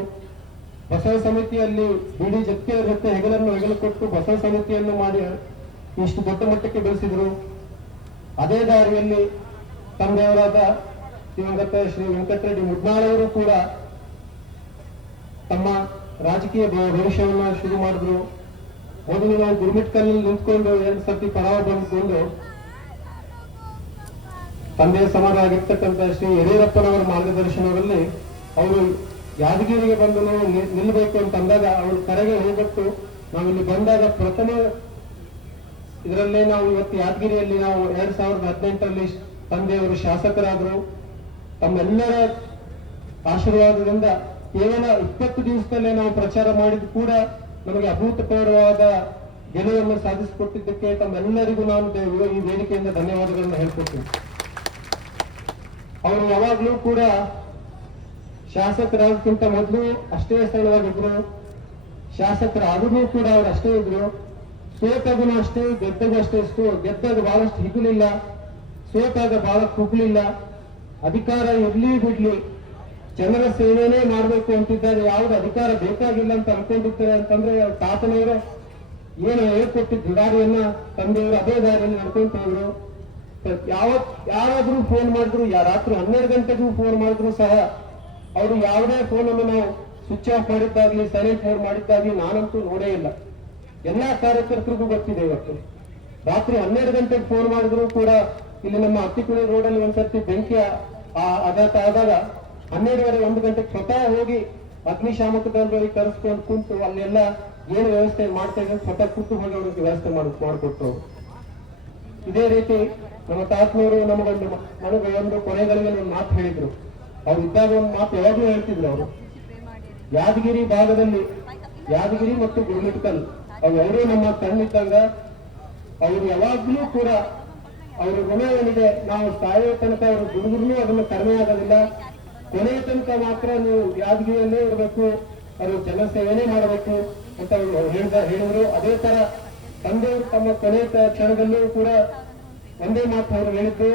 ಬಸವ ಸಮಿತಿಯಲ್ಲಿ ಬಿಡಿ ಜಗತ್ತಿಯ ಜೊತೆ ಹೆಗಲು ಕೊಟ್ಟು ಬಸವ ಸಮಿತಿಯನ್ನು ಮಾಡಿ ಇಷ್ಟು ದೊಡ್ಡ ಮಟ್ಟಕ್ಕೆ ಬೆಳೆಸಿದ್ರು. ಅದೇ ದಾರಿಯಲ್ಲಿ ತಂದೆಯವರಾದ ದಿವಂಗತ ಶ್ರೀ ವೆಂಕಟರೆಡ್ಡಿ ಮುದ್ನಾಳ್ ಅವರು ಕೂಡ ತಮ್ಮ ರಾಜಕೀಯ ಭವಿಷ್ಯವನ್ನ ಶುರು ಮಾಡಿದ್ರು. ಮೊದಲು ನಾವು ಗುರುಮಿಟ್ಕಲ್ನಲ್ಲಿ ನಿಂತ್ಕೊಂಡು 2 ಸರ್ತಿ ಪರಾವ ಬಂದುಕೊಂಡು ತಂದೆಯ ಸಮಾನವಾಗಿರ್ತಕ್ಕಂಥ ಶ್ರೀ ಯಡಿಯೂರಪ್ಪನವರ ಮಾರ್ಗದರ್ಶನದಲ್ಲಿ ಅವರು ಯಾದಗಿರಿಗೆ ಬಂದು ನಾವು ನಿಲ್ಲಬೇಕು ಅಂತ ಅಂದಾಗ ಅವರು ಕರೆಗೆ ಹೋಗ್ಬಿಟ್ಟು ನಾವಿಲ್ಲಿ ಬಂದಾಗ ಪ್ರಥಮ ಇದರಲ್ಲೇ ನಾವು ಇವತ್ತು ಯಾದಗಿರಿಯಲ್ಲಿ ನಾವು 2018ರಲ್ಲಿ ತಂದೆಯವರು ಶಾಸಕರಾದರು. ತಮ್ಮೆಲ್ಲರ ಆಶೀರ್ವಾದದಿಂದ ಕೇವಲ 20 ದಿವಸದಲ್ಲೇ ನಾವು ಪ್ರಚಾರ ಮಾಡಿದ್ದು ಕೂಡ ನಮಗೆ ಅಭೂತಪೂರ್ವವಾದ ಗೆಲುವನ್ನು ಸಾಧಿಸಿಕೊಟ್ಟಿದ್ದಕ್ಕೆ ತಮ್ಮೆಲ್ಲರಿಗೂ ನಾನು ಈ ವೇದಿಕೆಯಿಂದ ಧನ್ಯವಾದಗಳನ್ನು ಹೇಳ್ಕೊಡ್ತೀನಿ. ಅವರು ಯಾವಾಗ್ಲೂ ಕೂಡ ಶಾಸಕರಾಗಕ್ಕಿಂತ ಮೊದಲು ಅಷ್ಟೇ ಸ್ಥಳವಾಗಿದ್ರು. ಶಾಸಕರಾದರೂ ಕೂಡ ಅವ್ರು ಅಷ್ಟೇ ಇದ್ರು. ಸೋತಾಗೂ ಅಷ್ಟೇ, ಗೆದ್ದಾಗ ಅಷ್ಟೇ. ಗೆದ್ದಾಗ ಬಹಳಷ್ಟು ಹಿಗ್ಲಿಲ್ಲ, ಸೋತಾಗ ಬಹಳ ಕುಗ್ಲಿಲ್ಲ. ಅಧಿಕಾರ ಇರ್ಲಿ ಬಿಡ್ಲಿ, ಜನರ ಸೇವೆನೇ ಮಾಡ್ಬೇಕು ಅಂತಿದ್ದಾಗ ಯಾವ್ದು ಅಧಿಕಾರ ಬೇಕಾಗಿಲ್ಲ ಅಂತ ಅನ್ಕೊಂಡಿರ್ತಾರೆ ಅಂತಂದ್ರೆ ತಾತನವರು ಏನು ಹೇಳ್ಕೊಟ್ಟಿದ್ದ ದಾರಿಯನ್ನ ತಂದೆಯವರು ಅದೇ ದಾರಿಯಲ್ಲಿ ನಡ್ಕೊಂತ ಹೋದ್ರು. ಯಾರಾದ್ರೂ ಫೋನ್ ಮಾಡಿದ್ರು, ರಾತ್ರಿ 12 ಗಂಟೆಗೂ ಫೋನ್ ಮಾಡಿದ್ರು ಸಹ ಅವರು ಯಾವುದೇ ಫೋನ್ ಅನ್ನು ನಾವು ಸ್ವಿಚ್ ಆಫ್ ಮಾಡಿದ್ದಾಗ್ಲಿ ಸೈಲೆಂಟ್ ಮೋಡ್ ಮಾಡಿದ್ದಾಗ್ಲಿ ನಾನಂತೂ ನೋಡೇ ಇಲ್ಲ. ಎಲ್ಲಾ ಕಾರ್ಯಕರ್ತರಿಗೂ ಗೊತ್ತಿದೆ. ಇವತ್ತು ರಾತ್ರಿ 12 ಗಂಟೆಗೆ ಫೋನ್ ಮಾಡಿದ್ರು ಕೂಡ ಇಲ್ಲಿ ನಮ್ಮ ಅತ್ತಿಕುಳಿ ರೋಡಲ್ಲಿ ಒಂದ್ಸರ್ತಿ ಬೆಂಕಿ ಆಘಾತ ಆದಾಗ 12:30 1 ಗಂಟೆಗೆ ಸ್ವತಃ ಹೋಗಿ ಅಗ್ನಿಶಾಮಕ ದಳದವರಿಗೆ ಕರೆಸ್ಕೊಂಡು ಕುಂತು ಅಲ್ಲೆಲ್ಲ ಏನು ವ್ಯವಸ್ಥೆ ಮಾಡ್ತಾ ಇದ್ದಾರೆ ಸ್ವತಃ ಕೂತು ಹೋಗಿ ಅವ್ರಿಗೆ ವ್ಯವಸ್ಥೆ ಮಾಡಿಕೊಟ್ರು. ಇದೇ ರೀತಿ ನಮ್ಮ ತಾತನವರು ನನಗೆ ಒಂದು ಕೊನೆಗಳಿಗೆ ಒಂದು ಮಾತು ಹೇಳಿದ್ರು. ಅವ್ರು ಇದ್ದಾಗ ಒಂದು ಮಾತು ಯಾವಾಗಲೂ ಹೇಳ್ತಿದ್ರು. ಅವರು ಯಾದಗಿರಿ ಭಾಗದಲ್ಲಿ ಯಾದಗಿರಿ ಮತ್ತು ಗುರುಮಿಟ್ಕಲ್ ಅವರೇ ನಮ್ಮ ಕಣ್ಣಿದ್ದಾಗ ಅವರು ಯಾವಾಗ್ಲೂ ಕೂಡ ಅವ್ರ ಗುಣ ಏನಿದೆ, ನಾವು ಸಾಯೋ ತನಕ ಅವರು ದುಡಿದ್ರೂ ಅದನ್ನು ಕಡಿಮೆ ಆಗೋದಿಲ್ಲ. ಕೊನೆಯ ತನಕ ಮಾತ್ರ ನೀವು ಯಾದಗಿರಿಯಲ್ಲೇ ಇರಬೇಕು, ಅವರು ಜನಸೇವೆನೇ ಮಾಡಬೇಕು ಅಂತ ಹೇಳಿದ್ರು. ಅದೇ ತರ ತಂದೆಯವರು ತಮ್ಮ ಕೊನೆಯ ಕ್ಷಣದಲ್ಲೂ ಕೂಡ ಒಂದೇ ಮಾತು ಅವರು ಹೇಳಿದ್ದು,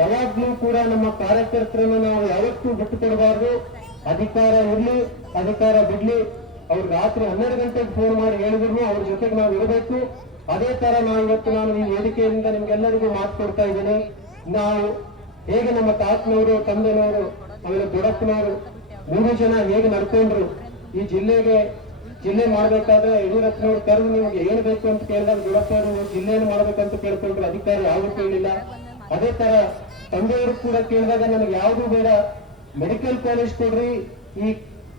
ಯಾವಾಗ್ಲೂ ಕೂಡ ನಮ್ಮ ಕಾರ್ಯಕರ್ತರನ್ನು ನಾವು ಯಾವತ್ತೂ ಬಿಟ್ಟು ಕೊಡಬಾರ್ದು. ಅಧಿಕಾರ ಇರ್ಲಿ ಅಧಿಕಾರ ಬಿಡ್ಲಿ, ಅವ್ರು ರಾತ್ರಿ 12 ಗಂಟೆಗೆ ಫೋನ್ ಮಾಡಿ ಹೇಳಿದ್ರು ಅವ್ರ ಜೊತೆಗೆ ನಾವು ಇರಬೇಕು. ಅದೇ ತರ ನಾನು ಈ ವೇದಿಕೆಯಿಂದ ನಿಮ್ಗೆಲ್ಲರಿಗೂ ಮಾತು ಕೊಡ್ತಾ ಇದ್ದೇನೆ. ನಾವು ಹೇಗೆ ನಮ್ಮ ತಾತನವರು, ತಂದೆನವರು, ಆಮೇಲೆ ದೊಡ್ಡಪ್ಪನವರು 3 ಜನ ಹೇಗೆ ನಡ್ಕೊಂಡ್ರು, ಈ ಜಿಲ್ಲೆ ಮಾಡ್ಬೇಕಾದ್ರೆ ಯಡಿಯೂರಪ್ಪನವ್ರು ಕರೆದು ನಿಮಗೆ ಏನು ಬೇಕು ಅಂತ ಕೇಳಿದಾಗ ದೊಡ್ಡಪ್ಪನವರು ಜಿಲ್ಲೆಯನ್ನು ಮಾಡ್ಬೇಕಂತ ಕೇಳ್ಕೊಂಡ್ರು, ಅಧಿಕಾರ ಯಾವುದು ಕೇಳಿಲ್ಲ. ಅದೇ ತರ ತಂದೆಯವರು ಕೂಡ ಕೇಳಿದಾಗ ನನಗೆ ಯಾವುದು ಬೇಡ, ಮೆಡಿಕಲ್ ಕಾಲೇಜ್ ಕೊಡ್ರಿ, ಈ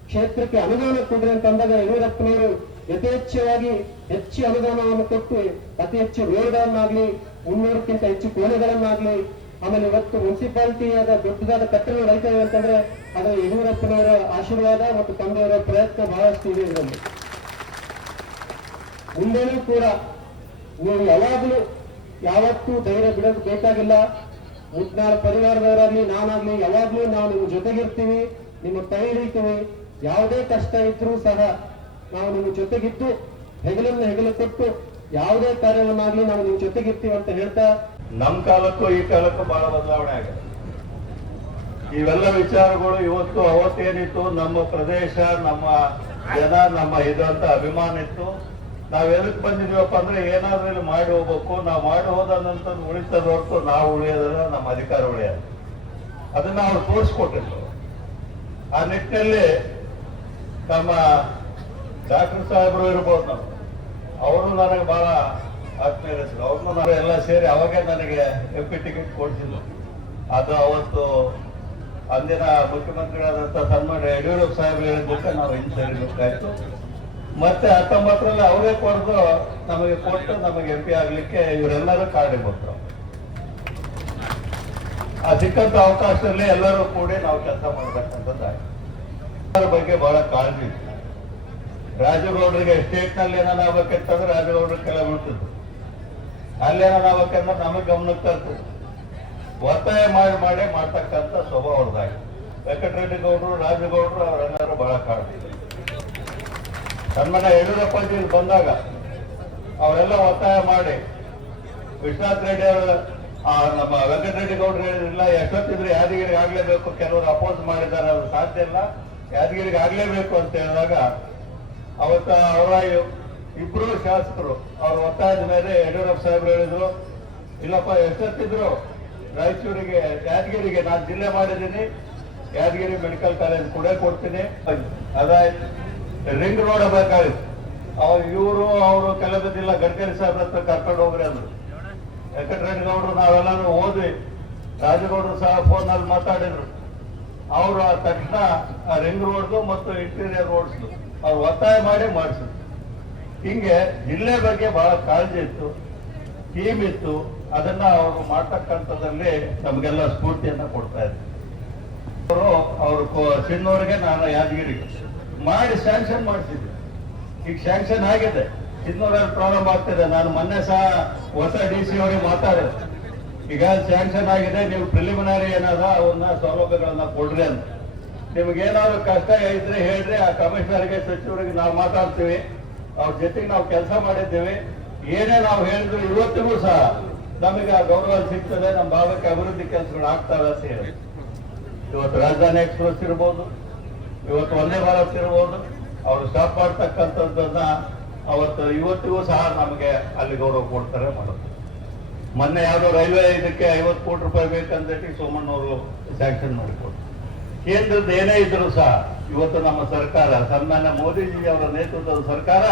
ಕ್ಷೇತ್ರಕ್ಕೆ ಅನುದಾನ ಕೊಡ್ರಿ ಅಂತ ಅಂದಾಗ ಯಡಿಯೂರಪ್ಪನವರು ಯಥೇಚ್ಛವಾಗಿ ಹೆಚ್ಚು ಅನುದಾನವನ್ನು ಕೊಟ್ಟು ಅತಿ ಹೆಚ್ಚು ರೋಡ್ಗಳನ್ನಾಗ್ಲಿ 300ಕ್ಕಿಂತ ಹೆಚ್ಚು ಕೋಣೆಗಳನ್ನಾಗ್ಲಿ, ಆಮೇಲೆ ಇವತ್ತು ಮುನ್ಸಿಪಾಲಿಟಿಯಾದ ದೊಡ್ಡದಾದ ಕಟ್ಟಡಗಳು ರೈತರು ಅಂತಂದ್ರೆ ಅದು ಯಡಿಯೂರಪ್ಪನವರ ಆಶೀರ್ವಾದ ಮತ್ತು ತಂದೆಯವರ ಪ್ರಯತ್ನ ಬಹಳಷ್ಟು ಇದೆ. ಇದರಲ್ಲಿ ಮುಂದೆನೂ ಕೂಡ ನೀವು ಯಾವತ್ತೂ ಧೈರ್ಯ ಬಿಡೋದು ಬೇಕಾಗಿಲ್ಲ. ಮುದ್ನಾಳ್ ಪರಿವಾರದವರಾಗ್ಲಿ ನಾನಾಗ್ಲಿ ಯಾವಾಗ್ಲೂ ನಾವು ನಿಮ್ಮ ಜೊತೆಗಿರ್ತೀವಿ, ನಿಮ್ಮ ಕೈ ಹಿಡಿತೀವಿ. ಯಾವುದೇ ಕಷ್ಟ ಇದ್ರೂ ಸಹ ನಾವು ನಿಮ್ಮ ಜೊತೆಗಿದ್ದು ಹೆಗಲು ಕೊಟ್ಟು ಯಾವುದೇ ಕಾರ್ಯವನ್ನಾಗ್ಲಿ ನಾವು ನಿಮ್ಮ ಜೊತೆಗಿರ್ತೀವಿ ಅಂತ ಹೇಳ್ತಾ, ನಮ್ಮ ಕಾಲಕ್ಕೂ ಈ ಕಾಲಕ್ಕೂ ಬಹಳ ಬದಲಾವಣೆ ಆಗಿದೆ. ಇವೆಲ್ಲ ವಿಚಾರಗಳು ಇವತ್ತು ಅವತ್ತೇನಿತ್ತು, ನಮ್ಮ ಪ್ರದೇಶ, ನಮ್ಮ ಜನ, ನಮ್ಮ ಇದಂತ ಅಭಿಮಾನ ಇತ್ತು. ನಾವ್ ಎದಕ್ ಬಂದಿದೀವಪ್ಪ ಅಂದ್ರೆ ಏನಾದ್ರೂ ಇಲ್ಲಿ ಮಾಡಿ ಹೋಗ್ಬೇಕು. ನಾವು ಮಾಡಿ ಹೋದ ನಂತರ ಉಳಿತದ ಹೊರತು ನಾವು ಉಳಿಯೋದಲ್ಲ, ನಮ್ಮ ಅಧಿಕಾರ ಉಳಿಯೋದು. ಅದನ್ನ ಅವ್ರು ತೋರಿಸ್ಕೊಟ್ಟಿದ್ರು. ಆ ನಿಟ್ಟಿನಲ್ಲಿ ನಮ್ಮ ಡಾಕ್ಟರ್ ಸಾಹೇಬರು ಇರ್ಬೋದು, ನಾವು ಅವರು ನನಗೆ ಬಹಳ ಆತ್ಮೀಯರು. ಅವ್ರನ್ನೂ ನಾವು ಎಲ್ಲ ಸೇರಿ ಅವಾಗೇ ನನಗೆ MP ಟಿಕೆಟ್ ಕೊಡ್ಸಿದ್ರು. ಅದು ಅವತ್ತು ಅಂದಿನ ಮುಖ್ಯಮಂತ್ರಿಗಳಾದಂತ ಸನ್ಮಾನ್ಯ ಯಡಿಯೂರಪ್ಪ ಸಾಹೇಬರು ಹೇಳಿದ್ದಕ್ಕೆ ನಾವು ಹಿಂಸರಿಬೇಕಾಯ್ತು. ಮತ್ತೆ 19ರಲ್ಲಿ ಅವರೇ ಕೊಟ್ಟು ನಮಗೆ MP ಆಗ್ಲಿಕ್ಕೆ ಇವರೆಲ್ಲರೂ ಕಾರಣೀಭೂತರು. ಆ ಸಿಕ್ಕಂತ ಅವಕಾಶದಲ್ಲಿ ಎಲ್ಲರೂ ಕೂಡಿ ನಾವು ಕೆಲಸ ಮಾಡ್ಬೇಕಂತದ್ದಾಯ್ತು. ಅದರ ಬಗ್ಗೆ ಬಹಳ ಕಾಳಜಿ ಇತ್ತು. ರಾಜಗೌಡರಿಗೆ ಸ್ಟೇಟ್ ನಲ್ಲಿ ಏನಾದ್ರು ಆಗ್ಬೇಕಿತ್ತಂದ್ರೆ ರಾಜಗೌಡರು ಕೆಲ ಬಿಡ್ತಿದ್ರು. ಅಲ್ಲೇನಾರು ಆಗ್ಬೇಕಂದ್ರೆ ನಮಗೆ ಗಮನಕ್ಕೆ ತರ್ತದೆ. ಒತ್ತಾಯ ಮಾಡಿ ಮಾಡಿ ಮಾಡ್ತಕ್ಕಂಥ ಸ್ವಭಾವ ಅವ್ರದಾಗ. ವೆಂಕಟರೆಡ್ಡಿ ಗೌಡರು, ರಾಜಗೌಡರು ಅವರೆಲ್ಲರೂ ಬಹಳ ಕಾಡ್ತಿದ್ರು. ಸನ್ಮಾನ್ಯ ಯಡಿಯೂರಪ್ಪಾಜಿ ಬಂದಾಗ ಅವರೆಲ್ಲ ಒತ್ತಾಯ ಮಾಡಿ ವಿಶ್ವನಾಥ್ ರೆಡ್ಡಿ ಅವರು ನಮ್ಮ ವೆಂಕಟರೆಡ್ಡಿ ಗೌಡರು ಹೇಳಿದ್ರಿಲ್ಲ, ಎಷ್ಟೊತ್ತಿದ್ರೆ ಯಾದಗಿರಿಗೆ ಆಗ್ಲೇಬೇಕು, ಕೆಲವರು ಅಪೋಸ್ ಮಾಡಿದ್ದಾರೆ, ಅದು ಸಾಧ್ಯ ಇಲ್ಲ, ಯಾದಗಿರಿಗೆ ಆಗ್ಲೇಬೇಕು ಅಂತ ಹೇಳಿದಾಗ ಅವತ್ತ ಅವರ ಇಬ್ರು ಶಾಸಕರು ಅವ್ರ ಒತ್ತಾಯದ ಮೇಲೆ ಯಡಿಯೂರಪ್ಪ ಸಾಹೇಬ್ರು ಹೇಳಿದ್ರು, ಇಲ್ಲಪ್ಪ ಎಷ್ಟೊತ್ತಿದ್ರು ರಾಯಚೂರಿಗೆ ಯಾದಗಿರಿಗೆ ನಾನು ಜಿಲ್ಲೆ ಮಾಡಿದ್ದೀನಿ, ಯಾದಗಿರಿ ಮೆಡಿಕಲ್ ಕಾಲೇಜ್ ಕೂಡ ಕೊಡ್ತೀನಿ, ಅದಾಯ್ತು. ರಿಂಗ್ ರೋಡ್ ಬೇಕಾಗಿತ್ತು, ಇವರು ಅವರು ಕೆಲವದಿಲ್ಲ ಗಡ್ಕರಿ ಸಾಹೇಬ್ರ ಹತ್ರ ಕರ್ಕೊಂಡು ಹೋಗ್ರಿ ಅಂದ್ರು. ವೆಂಕಟರೆಡ್ಡಿ ಗೌಡರು ನಾವೆಲ್ಲರೂ ಹೋದ್ವಿ, ರಾಜಗೌಡರು ಸಹ ಫೋನಲ್ಲಿ ಮಾತಾಡಿದ್ರು. ಅವರು ತಕ್ಷಣ ರಿಂಗ್ ರೋಡ್ದು ಮತ್ತು ಇಂಟೀರಿಯರ್ ರೋಡ್ಸ್ ಅವ್ರು ಒತ್ತಾಯ ಮಾಡಿ ಮಾಡಿಸಿದ್ರು. ಹಿಂಗೆ ಜಿಲ್ಲೆ ಬಗ್ಗೆ ಬಹಳ ಕಾಳಜಿ ಇತ್ತು, ಟೀಮ್ ಇತ್ತು. ಅದನ್ನ ಅವರು ಮಾಡ್ತಕ್ಕಂಥದ್ರಲ್ಲಿ ನಮಗೆಲ್ಲ ಸ್ಫೂರ್ತಿಯನ್ನ ಕೊಡ್ತಾ ಇದ್ರು. ಅವರು ಸಿನ್ನೂರಿಗೆ, ನಾನು ಯಾದಗಿರಿಗೆ ಮಾಡಿ ಸ್ಯಾಂಕ್ಷನ್ ಮಾಡಿಸಿದ್ದೆ. ಈಗ ಸ್ಯಾಂಕ್ಷನ್ ಆಗಿದೆ, ಸಿನ್ನೂರಲ್ಲಿ ಪ್ರಾರಂಭ ಆಗ್ತಿದೆ. ನಾನು ಮೊನ್ನೆ ಸಹ ಹೊಸ DC ಅವರಿಗೆ ಮಾತಾಡಿದೆ, ಈಗ ಸ್ಯಾಂಕ್ಷನ್ ಆಗಿದೆ, ನೀವು ಪ್ರಿಲಿಮಿನರಿ ಏನಾದ ಅವನ್ನ ಸೌಲಭ್ಯಗಳನ್ನ ಕೊಡ್ರಿ ಅಂತ. ನಿಮ್ಗೇನಾದ್ರು ಕಷ್ಟ ಇದ್ರೆ ಹೇಳ್ರಿ, ಆ ಕಮಿಷನರ್ಗೆ ಸಚಿವರಿಗೆ ನಾವು ಮಾತಾಡ್ತೀವಿ, ಅವ್ರ ಜೊತೆಗೆ ನಾವು ಕೆಲಸ ಮಾಡಿದ್ದೇವೆ. ಏನೇ ನಾವು ಹೇಳಿದ್ರು ಇವತ್ತಿಗೂ ಸಹ ನಮಗೆ ಆ ಗೌರವ ಸಿಗ್ತದೆ, ನಮ್ಮ ಭಾಗಕ್ಕೆ ಅಭಿವೃದ್ಧಿ ಕೆಲಸಗಳು ಆಗ್ತವೆ ಅಂತ ಹೇಳಿ. ಇವತ್ತು ರಾಜಧಾನಿ ಎಕ್ಸ್ಪ್ರೆಸ್ ಇರ್ಬೋದು, ಇವತ್ತು ವಂದೇ ಭಾರತ್ ಇರ್ಬೋದು, ಅವರು ಸ್ಟಾಪ್ ಮಾಡ್ತಕ್ಕಂಥದ್ದನ್ನ ಇವತ್ತಿಗೂ ಸಹ ನಮಗೆ ಅಲ್ಲಿ ಗೌರವ ಕೊಡ್ತಾರೆ ಮಾಡೋದು. ಮೊನ್ನೆ ಯಾವುದೋ ರೈಲ್ವೆ ಇದಕ್ಕೆ 50 ಕೋಟಿ ರೂಪಾಯಿ ಬೇಕಂತೇಳಿ ಸೋಮಣ್ಣವರು ಸ್ಯಾಂಕ್ಷನ್ ಮಾಡಿಕೊಟ್ಟು. ಕೇಂದ್ರದ ಏನೇ ಇದ್ರು ಸಹ ಇವತ್ತು ನಮ್ಮ ಸರ್ಕಾರ, ಸನ್ಮಾನ್ಯ ಮೋದಿಜಿ ಅವರ ನೇತೃತ್ವದ ಸರ್ಕಾರ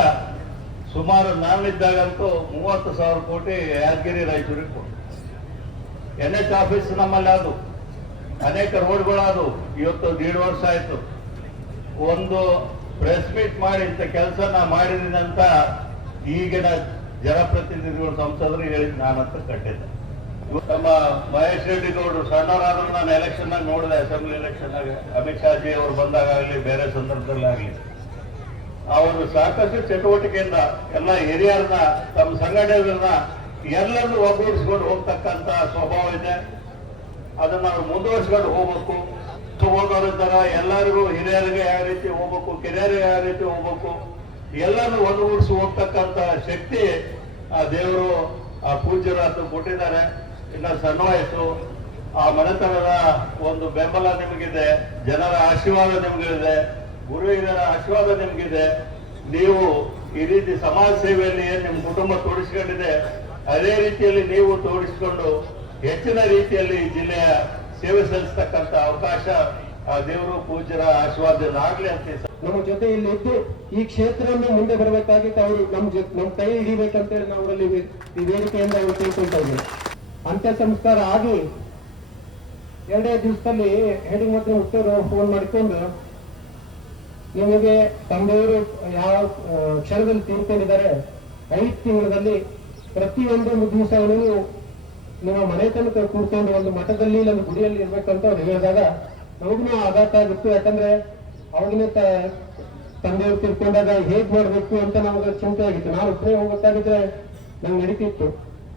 ಸುಮಾರು ನಾವಿದ್ದಾಗಂತೂ 30,000 ಕೋಟಿ ಯಾದಗಿರಿ ರಾಯಚೂರಿಗೆ ಕೊಟ್ಟು. NH ಆಫೀಸ್ ನಮ್ಮಲ್ಲಿ ಅದು, ಅನೇಕ ರೋಡ್ಗಳದು. ಇವತ್ತು 1.5 ವರ್ಷ ಆಯ್ತು. ಒಂದು ಪ್ರೆಸ್ ಮೀಟ್ ಮಾಡಿ ಇಂಥ ಕೆಲಸ ನಾ ಮಾಡಿದ್ದೀನಿ ಅಂತ ಈಗಿನ ಜನಪ್ರತಿನಿಧಿಗಳು, ಸಂಸದರು ಹೇಳಿದ್ ನಾನಂತ ಕಟ್ಟಿದ್ದೆ. ನಮ್ಮ ಮಹೇಶ್ ರೆಡ್ಡಿ ಗೌಡರು ಸಣ್ಣವರಾದ್ರೂ ನಾನು ಎಲೆಕ್ಷನ್ ಆಗಿ ನೋಡಿದೆ, ಅಸೆಂಬ್ಲಿ ಎಲೆಕ್ಷನ್ ಆಗಿ ಅಮಿತ್ ಶಾಜಿ ಅವರು ಬಂದಾಗಲಿ ಬೇರೆ ಸಂದರ್ಭದಲ್ಲಾಗಲಿ ಅವರು ಸಾಕಷ್ಟು ಚಟುವಟಿಕೆಯಿಂದ ಎಲ್ಲ ಹಿರಿಯರನ್ನ, ತಮ್ಮ ಸಂಘಟನೆಗಳನ್ನ ಎಲ್ಲರನ್ನೂ ಒಗ್ಗೂಡಿಸ್ಕೊಂಡು ಹೋಗ್ತಕ್ಕಂತ ಸ್ವಭಾವ ಇದೆ. ಅದನ್ನ ಅವ್ರು ಮುಂದುವರಿಸ್ಕೊಂಡು ಹೋಗ್ಬೇಕು. ಹೋಗೋರಿದ್ದಾರ ಎಲ್ಲರಿಗೂ, ಹಿರಿಯರಿಗೆ ಯಾವ ರೀತಿ ಹೋಗ್ಬೇಕು, ಕಿರಿಯರಿಗೆ ಯಾವ ರೀತಿ ಹೋಗ್ಬೇಕು, ಎಲ್ಲರೂ ಒಂದುಗೂಡಿಸಿ ಹೋಗ್ತಕ್ಕಂತ ಶಕ್ತಿ ಆ ದೇವರು, ಆ ಪೂಜ್ಯರಾತು ಕೊಟ್ಟಿದ್ದಾರೆ. ಇನ್ನ ಸಣ್ಣ ವಯಸ್ಸು, ಆ ಮನೆತನದ ಒಂದು ಬೆಂಬಲ ನಿಮಗಿದೆ, ಜನರ ಆಶೀರ್ವಾದ ನಿಮಗಿದೆ, ಗುರು ಹಿರಿಯರ ಆಶೀರ್ವಾದ ನಿಮಗಿದೆ. ನೀವು ಈ ರೀತಿ ಸಮಾಜ ಸೇವೆಯಲ್ಲಿ ಏನ್ ನಿಮ್ಮ ಕುಟುಂಬ ತೋಡಿಸ್ಕೊಂಡಿದೆ, ಅದೇ ರೀತಿಯಲ್ಲಿ ನೀವು ತೋಡಿಸಿಕೊಂಡು ಹೆಚ್ಚಿನ ರೀತಿಯಲ್ಲಿ ಈ ಜಿಲ್ಲೆಯ ಸೇವೆ ಸಲ್ಲಿಸ್ತಕ್ಕಂಥ ಅವಕಾಶ ಆ ದೇವರು ಪೂಜ್ಯರ ಆಶೀರ್ವಾದ ಆಗ್ಲಿ ಅಂತ ನಮ್ಮ ಜೊತೆ ಇಲ್ಲಿ ಇದ್ದು ಈ ಕ್ಷೇತ್ರವನ್ನು ಮುಂದೆ ಬರಬೇಕಾಗಿತ್ತು. ಅವರು ನಮ್ಮ ಕೈ ಹಿಡಿಬೇಕಂತೇಳಿ ನಾವು ಅವರಲ್ಲಿ ಈ ವೇದಿಕೆಯಿಂದ ಅವರು ತಿಳ್ಕೊಳ್ತಾ ಇದ್ದೀವಿ. ಅಂತ್ಯ ಸಂಸ್ಕಾರ ಆಗಿ 2 ದಿವಸದಲ್ಲಿ ಹೆಡಿ ಮಾತ್ರ ಹುಟ್ಟೂರು ಫೋನ್ ಮಾಡಿಕೊಂಡು, ನಿಮಗೆ ತಂದೆಯವರು ಯಾವ ಕ್ಷಣದಲ್ಲಿ ತೀರ್ಕೊಂಡಿದ್ದಾರೆ, 5 ತಿಂಗಳಲ್ಲಿ ಪ್ರತಿಯೊಂದು ದಿವಸಗಳನ್ನು ನಿಮ್ಮ ಮನೆ ತನಕ ಕೂತ್ಕೊಂಡು ಒಂದು ಮಠದಲ್ಲಿ ಒಂದು ಗುಡಿಯಲ್ಲಿ ಇರ್ಬೇಕಂತ ಅವ್ರು ಹೇಳಿದಾಗ ನಮಗೂ ಆಘಾತ ಆಗಿತ್ತು. ಯಾಕಂದ್ರೆ ಅವಾಗಿನ ತಂದೆಯವರು ತಿಳ್ಕೊಂಡಾಗ ಹೇಗ್ ಮಾಡ್ಬೇಕು ಅಂತ ನಮಗೆ ಚಿಂತೆ ಆಗಿತ್ತು. ನಾನು ಒಬ್ಬರೇ ಹೋಗ್ಬೇಕಾಗಿದ್ರೆ ನಂಗೆ ನಡೀತಿತ್ತು.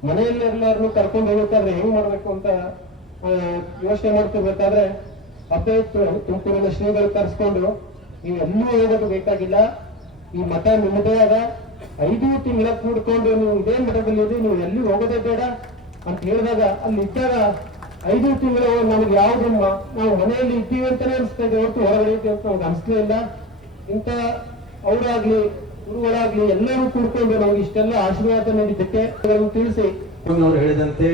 ಮನೆಯಲ್ಲಿ ಎಲ್ಲಾರನ್ನು ಕರ್ಕೊಂಡು ಹೋಗ್ಬೇಕಾದ್ರೆ ಹೆಂಗ್ ಮಾಡ್ಬೇಕು ಅಂತ ಯೋಚನೆ ಮಾಡ್ತಿರ್ಬೇಕಾದ್ರೆ ಅಬ್ಬೆ ತುಮಕೂರಿನ ಶ್ರೀಗಳು ಕರ್ಸ್ಕೊಂಡು, ನೀವು ಎಲ್ಲೂ ಹೋಗೋದು ಬೇಕಾಗಿಲ್ಲ, ಈ ಮಠ ನಿಮ್ಮದೇ ಆದ, 5 ತಿಂಗಳ ಕೂಡ್ಕೊಂಡು ನೀವು ಇದೇ ಮಠದಲ್ಲಿ ನೀವು ಎಲ್ಲಿ ಹೋಗೋದೇ ಬೇಡ ಅಂತ ಹೇಳಿದಾಗ, ಅಲ್ಲಿ ಇದ್ದಾಗ 5 ತಿಂಗಳು ನಮ್ಗೆ ಯಾವ್ದಮ್ಮ, ನಾವು ಮನೆಯಲ್ಲಿ ಇದ್ದೀವಿ ಅಂತಾನೆ ಅನಿಸ್ತಾ ಇದೆ ಹೊರತು ಹೊರಗಡೆ ಇದ್ದೀವಿ ಅಂತ ನಮ್ಗೆ ಅನಿಸ್ಲೇ ಇಲ್ಲ. ಇಂಥ ಅವರಾಗ್ಲಿ ಗುರುಗಳಾಗ್ಲಿ ಎಲ್ಲರೂ ಕೂಡ್ಕೊಂಡು ನಮ್ಗೆ ಇಷ್ಟೆಲ್ಲ ಆಶೀರ್ವಾದ ನೀಡಿದ್ದಕ್ಕೆ ತಿಳಿಸಿ ಅವರು ಹೇಳಿದಂತೆ